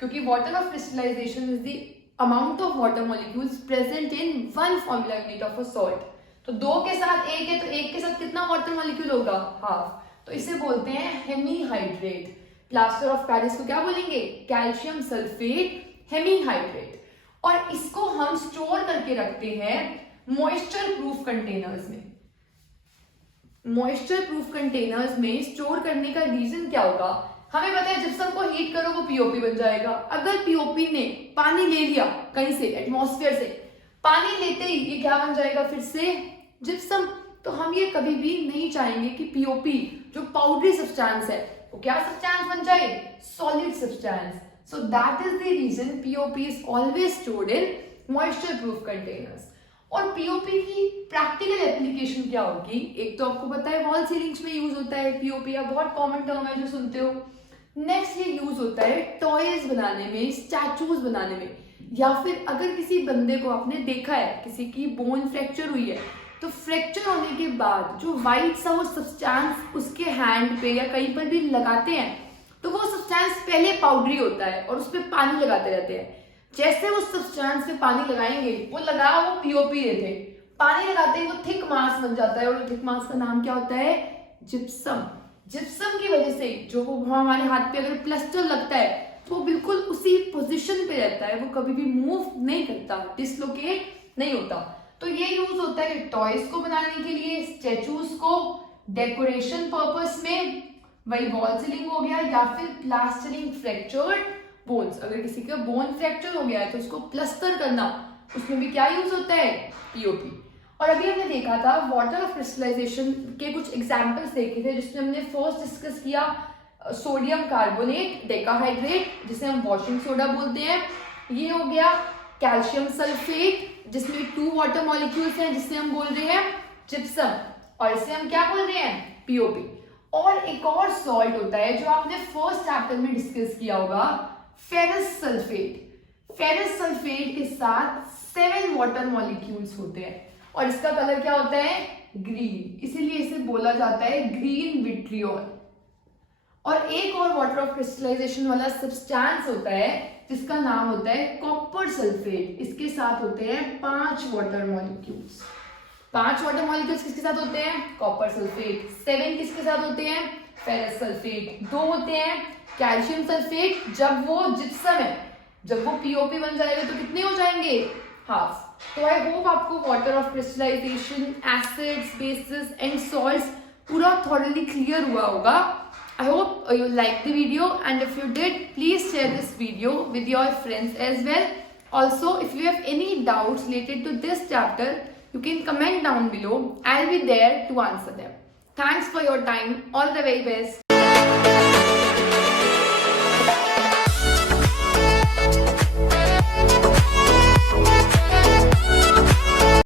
क्योंकि water of crystallization is the amount of water molecules present in one formula unit of a salt. तो 2 के साथ एक है तो एक के साथ कितना वाटर मॉलिक्यूल होगा? हाफ। तो इसे बोलते हैं हेमीहाइड्रेट। प्लास्टर ऑफ पेरिस को क्या बोलेंगे? Calcium sulphate hemihydrate. और इसको हम स्टोर करके रखते हैं मॉइस्चर प्रूफ कंटेनर्स में। मॉइस्चर प्रूफ कंटेनर्स में स्टोर करने का रीजन क्या होगा? हमें पता है जिप्सम को हीट करो वो POP बन जाएगा। अगर POP ने पानी ले लिया कहीं से, एटमॉस्फेयर से, पानी लेते ही ये क्या बन जाएगा? फिर से जिप्सम। तो हम ये कभी भी नहीं चाहेंगे कि पीओपी जो पाउडरी सब्सटेंस है वो क्या सब्सटेंस बन जाए, solid substance. So that is the reason POP is always stored in moisture proof containers. और पीओपी की प्रैक्टिकल एप्लीकेशन क्या होगी, एक तो आपको पता है वॉल सीलिंग्स में यूज होता है पीओपी, आप बहुत कॉमन टर्म है जो सुनते हो. नेक्स्ट ये यूज होता है टॉयज बनाने में, स्टैचूज बनाने में, या फिर अगर किसी बंदे को आपने देखा है किसी की बोन फ्रैक्चर हुई है तो फ्रैक्चर होने के बाद जो वाइट सा वो सब्सटेंस उसके हैंड पे या कहीं पर भी लगाते हैं तो वो सब्सटेंस पहले पाउडरी होता है और उस पर पानी लगाते रहते हैं. जैसे वो सब्सटेंस पे पानी लगाएंगे, वो लगा वो पीओपी थे, पानी लगाते ही वो थिक मास बन जाता है और थिक मास का नाम क्या होता है, जिप्सम. जिप्सम की वजह से जो वो हमारे हाथ पे अगर प्लास्टर लगता है तो वो बिल्कुल उसी पोजीशन पे रहता है, वो कभी भी मूव नहीं करता, डिसलोकेट नहीं होता. तो ये यूज होता है टॉयज को बनाने के लिए, स्टैचूज को डेकोरेशन पर्पस में, वही वॉल सीलिंग हो गया, या फिर प्लास्टरिंग फ्रैक्चर्ड बोन्स. अगर किसी का बोन फ्रैक्चर हो गया है तो उसको प्लास्टर करना, उसमें भी क्या यूज होता है, पीओपी. और अभी हमने देखा था वाटर ऑफ क्रिस्टलाइजेशन के कुछ एग्जांपल्स देखे थे, जिसमें हमने फर्स्ट डिस्कस किया सोडियम कार्बोनेट डेकाहाइड्रेट जिसे हम वॉशिंग सोडा बोलते हैं, ये हो गया कैल्शियम सल्फेट जिसमें 2 वाटर मॉलिक्यूल्स हैं जिससे हम बोल रहे हैं जिप्सम, और इसे हम क्या बोल रहे हैं, पीओपी. और एक और सॉल्ट होता है जो आपने फर्स्ट चैप्टर में डिस्कस किया होगा, फेरस सल्फेट. फेरस सल्फेट के साथ 7 वाटर मॉलिक्यूल्स होते हैं और इसका कलर क्या होता है, ग्रीन, इसीलिए इसे बोला जाता है ग्रीन विट्रियोल. और एक और वाटर ऑफ क्रिस्टलाइजेशन वाला सब्सटेंस होता है जिसका नाम होता है कॉपर सल्फेट. इसके साथ होते हैं 5 वाटर मॉलिक्यूल्स. 5 वाटर मॉलिक्यूल्स किसके साथ होते हैं, कॉपर सल्फेट. 7 किसके साथ होते हैं, फेरस सल्फेट. 2 होते हैं कैल्शियम सल्फेट. जब वो जिप्सम है, जब वो पीओपी बन जाएगा तो कितने हो जाएंगे, हाफ. तो आई होप आपको water of crystallization, acids, bases and salts पूरा थॉरली क्लियर हुआ होगा. I hope you liked the video, and if you did, please share this video with your friends as well. Also, if you have any doubts related to this chapter, you can comment down below. I'll be there to answer them. Thanks for your time. All the very best.